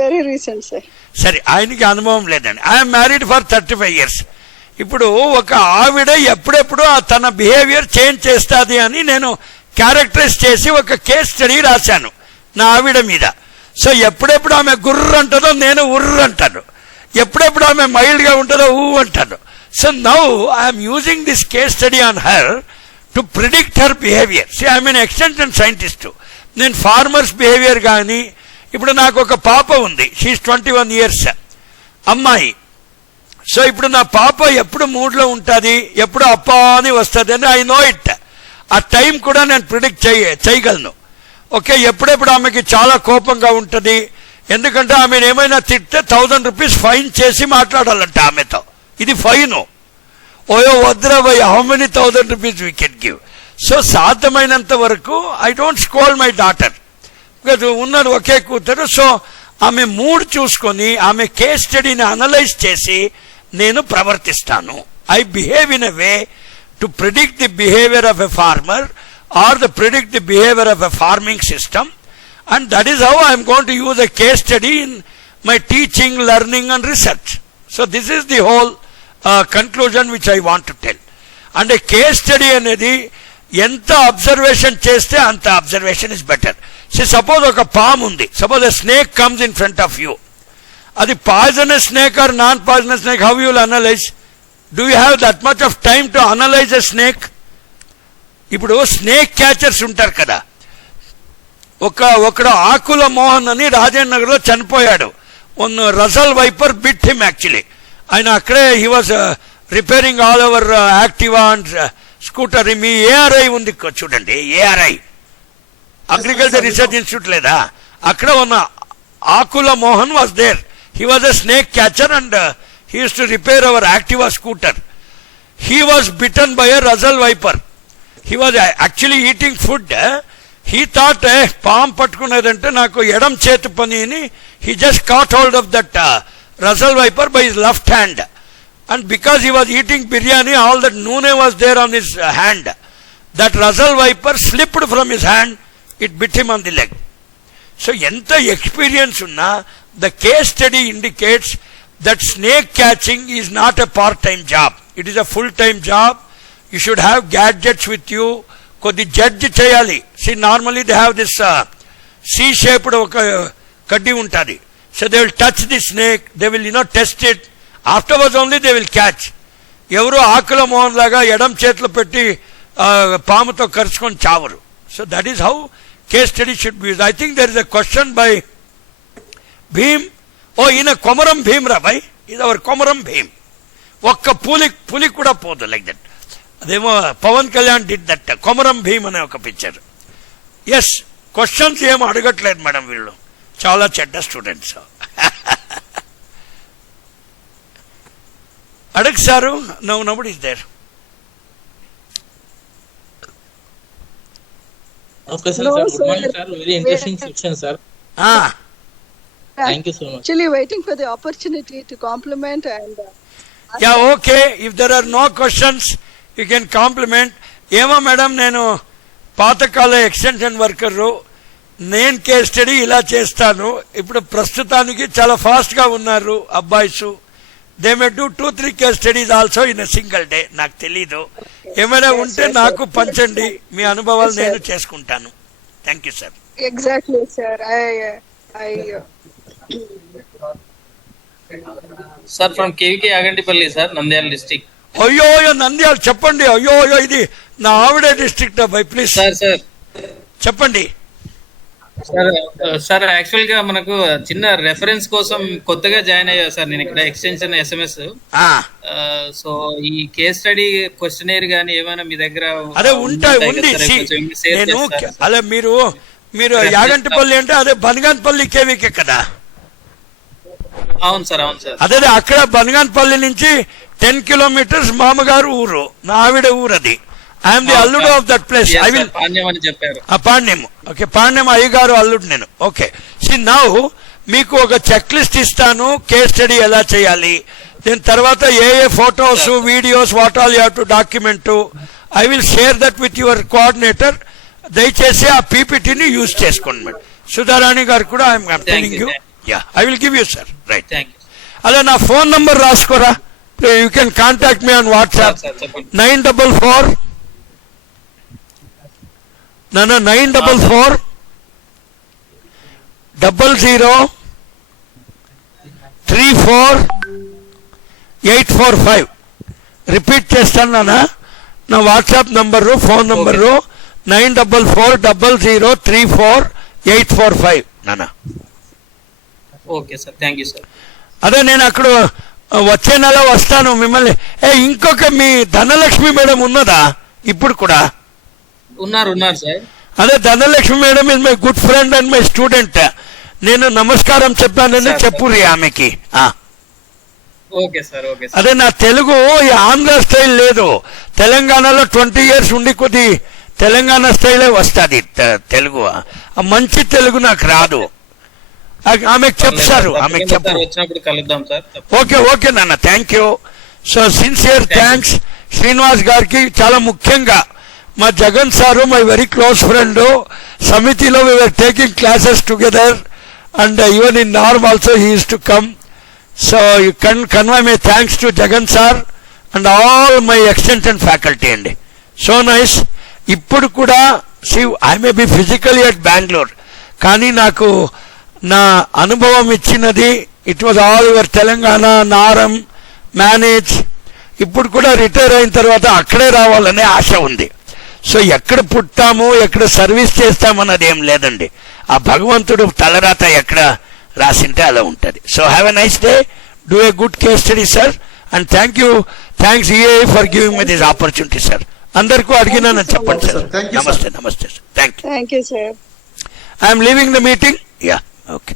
Very recent, sir. సరే, ఆయనకి అనుభవం లేదండి. I'm married for 35 years. ఇప్పుడు ఒక ఆవిడ ఎప్పుడెప్పుడు తన బిహేవియర్ చేంజ్ చేస్తుంది అని నేను క్యారెక్టరైజ్ చేసి ఒక కేస్ స్టడీ రాశాను నా ఆవిడ మీద. సో ఎప్పుడెప్పుడు ఆమె గుర్రు అంటుందో నేను ఉర్రు అంటాను, ఎప్పుడెప్పుడు ఆమె మైల్డ్గా ఉంటుందో ఊ అంటాను. So now I'm using this case study on her to predict her behaviour. See I mean extension scientist. నేను ఫార్మర్స్ బిహేవియర్ కానీ, ఇప్పుడు నాకు ఒక పాప ఉంది, షీఈస్ 21 years అమ్మాయి. సో ఇప్పుడు నా పాప ఎప్పుడు మూడ్లో ఉంటుంది, ఎప్పుడు అప్పా అని వస్తుంది అని ఐ నో ఇట్. ఆ టైం కూడా నేను ప్రిడిక్ట్ చేయగలను. ఓకే, ఎప్పుడెప్పుడు ఆమెకి చాలా కోపంగా ఉంటుంది, ఎందుకంటే ఆమెను ఏమైనా తిట్టే 1000 rupees ఫైన్ చేసి మాట్లాడాలంట ఆమెతో. ఇది ఫైను. ఓయో వద్దురా భయ్, how many 1000 rupees we can give. So సాధ్యమైనంత వరకు I don't scold my daughter, ఉన్నారు ఒకే కూతురు. సో ఆమె మూడ్ చూసుకొని ఆమె కేస్ స్టడీని అనలైజ్ చేసి నేను ప్రవర్తిస్తాను. I behave in a way to predict the behaviour of a farmer or the predict the behaviour of a farming system, and that is how I'm going to use a case study in my teaching, learning and research. So this is the whole conclusion which I want to tell. అంటే case study అనేది ఎంత అబ్జర్వేషన్ చేస్తే అంత observation is better. Suppose ఒక పాము ఉంది, suppose a snake comes in front of you, అది poisonous snake or non poisonous snake, how you will analyse? Do you have that much of time to analyse a snake? ఇప్పుడు snake catchers ఉంటారు కదా, ఒకడు ఆకుల మోహన్ అని రాజేంద్ర నగర్లో చనిపోయాడు. One russell viper bit him actually. ఆయన అక్కడే he was repairing all over Activa and scooter. మీ ఏఆర్ఐ ఉంది చూడండి, ఏఆర్ఐ అగ్రికల్చర్ రీసెర్చ్ ఇన్స్టిట్యూట్ లేదా, అక్కడ ఉన్న Akula Mohan was there. He was a snake catcher and he use to repair our Activa scooter. He was bitten by a russell viper. He was actually eating food. He thought పాము పట్టుకునేదంటే నాకు ఎడం చేతి పని అని. He just caught hold of that russell viper by his left hand, and because he was eating biryani, all that noone was there on his hand. That ruzal viper slipped from his hand, it bit him on the leg. So enta experience unna, the case study indicates that snake catching is not a part-time job, it is a full-time job. You should have gadgets with you. Kodi judge cheyali. See, normally they have this C-shaped oka kaddi untadi, so they will touch the snake, they will test it. Afterwards only they will catch. ఎవరు ఆకుల మోహన్ లాగా ఎడం చేతిలో పెట్టి పాముతో కరుచుకొని చావరు. So that is how case study should be used. I think there is a question by Bheem. ఓ ఈయన కొమరం భీమ్ రా బై, ఇది అవర్ కొమరం భీమ్. ఒక్క పులి కూడా పోదు లైక్ దట్. అదేమో పవన్ కళ్యాణ్ డిడ్ దట్, కొమరం భీమ్ అనే ఒక పిక్చర్. ఎస్, క్వశ్చన్స్ ఏమో అడగట్లేదు మేడం, వీళ్ళు చాలా చెడ్డ స్టూడెంట్స్. అడగ sir, nobody is there. Okay sir, good morning sir, very interesting section sir. Thank you so much. Actually waiting for the opportunity to compliment and yeah, okay, if there are no questions you can compliment. ఏమో madam, నేను పాతకాల extension worker, నేను case study ఇలా చేస్తాను. ఇప్పుడు ప్రస్తుతానికి చాలా ఫాస్ట్గా ఉన్నారు అబ్బాయిస్. They may do 2-3 case studies also in a single day. నాకు తెలీదు, ఏమైనా ఉంటే నాకు పంచండి, మీ అనుభవాలు నేను చేసుకుంటాను. Thank you sir. exactly sir, I Sir from KVK Agandipalli sir, Nandyal district. అయ్యో నంద్యాల చెప్పండి. అయ్యో ఇది నా ఆవిడ డిస్ట్రిక్ట్ అబ్బాయి, ప్లీజ్ సార్ చెప్పండి. సార్ యాక్చువల్ గా మనకు చిన్న రెఫరెన్స్ కోసం కొత్తగా జాయిన్ అయ్యా సార్ నేను ఇక్కడ ఎక్స్టెన్షన్ SMS. సో ఈ కేస్ స్టడీ క్వశ్చనర్ గానీ ఏమైనా మీ దగ్గర అదే ఉంది. నేను అలా మీరు యాగంటిపల్లి అంటే అదే బనగానపల్లి కేవీకే కదా? అవును సార్, అవును సార్. అదే అక్కడ బనగానపల్లి నుంచి 10 kilometers మామగారు ఊరు, నా ఆవిడ ఊరు అది. ఐఎమ్ ది అల్లుడు of that place. I will Pandyam. Okay, Pandyam అయ్యగారు అల్లుడు నేను. ఓకే, సి నౌ మీకు ఒక చెక్ లిస్ట్ ఇస్తాను కేస్ స్టడీ ఎలా చేయాలి. దీని తర్వాత ఏ photos, videos, what all you have to document. I will share that with your coordinator. దయచేసి ఆ పీపీటీని యూజ్ చేసుకోండి మేడం. సుధారాణి గారు కూడా I'm telling you. Yeah, I will give you sir. Right, అలా నా ఫోన్ నంబర్ రాసుకోరా. You can contact me on WhatsApp. Sir, చెప్పండి. 944 944 00 34 845. రిపీట్ చేస్తాను నాన్న. నా వాట్సాప్ నంబరు, ఫోన్ నంబరు 944 00 34 845 నాన్న. Okay sir, thank you sir. అదే నేను అక్కడ వచ్చే నెల వస్తాను మిమ్మల్ని. ఇంకొక మీ ధనలక్ష్మి మేడం ఉన్నదా ఇప్పుడు కూడా? ఉన్నారు సార్. అదే Dhanalakshmi madam is my good friend and my student. నేను నమస్కారం చెప్పానని చెప్పురి ఆమెకి. Okay sir, okay sir. అదే నా తెలుగు ఈ ఆంధ్ర స్టైల్ లేదు. తెలంగాణలో 20 years ఉండి కొద్ది తెలంగాణ స్టైలే వస్తుంది తెలుగు. మంచి తెలుగు నాకు రాదు. ఆమెకు చెప్తారు, ఆమెకు చెప్పు. వచ్చినప్పుడు కలుద్దాం సార్. ఓకే నాన్న, thank you. So sincere thanks Srinivas గారికి. చాలా ముఖ్యంగా మా Jagan sir my very close friend. సమితిలో we were taking classes together and even in Norm also he used to come. So you can convey my thanks to Jagan sir and all my extension faculty అండి. So nice. ఇప్పుడు కూడా I may be physically at Bangalore, కానీ నాకు నా అనుభవం ఇచ్చినది it was all your Telangana, NAARM, MANAGE. ఇప్పుడు కూడా రిటైర్ అయిన తర్వాత అక్కడే రావాలనే ఆశ ఉంది. సో ఎక్కడ పుట్టాము, ఎక్కడ సర్వీస్ చేస్తామన్నది ఏం లేదండి. ఆ భగవంతుడు తలరాత ఎక్కడ రాసింటే అలా ఉంటుంది. So have a nice day, do a good case study sir, and thanks EAI for giving me this opportunity sir. అందరికీ అడిగినానని చెప్పండి సార్. నమస్తే sir. Thank you. Thank you, sir. I'm leaving the meeting. Yeah, okay.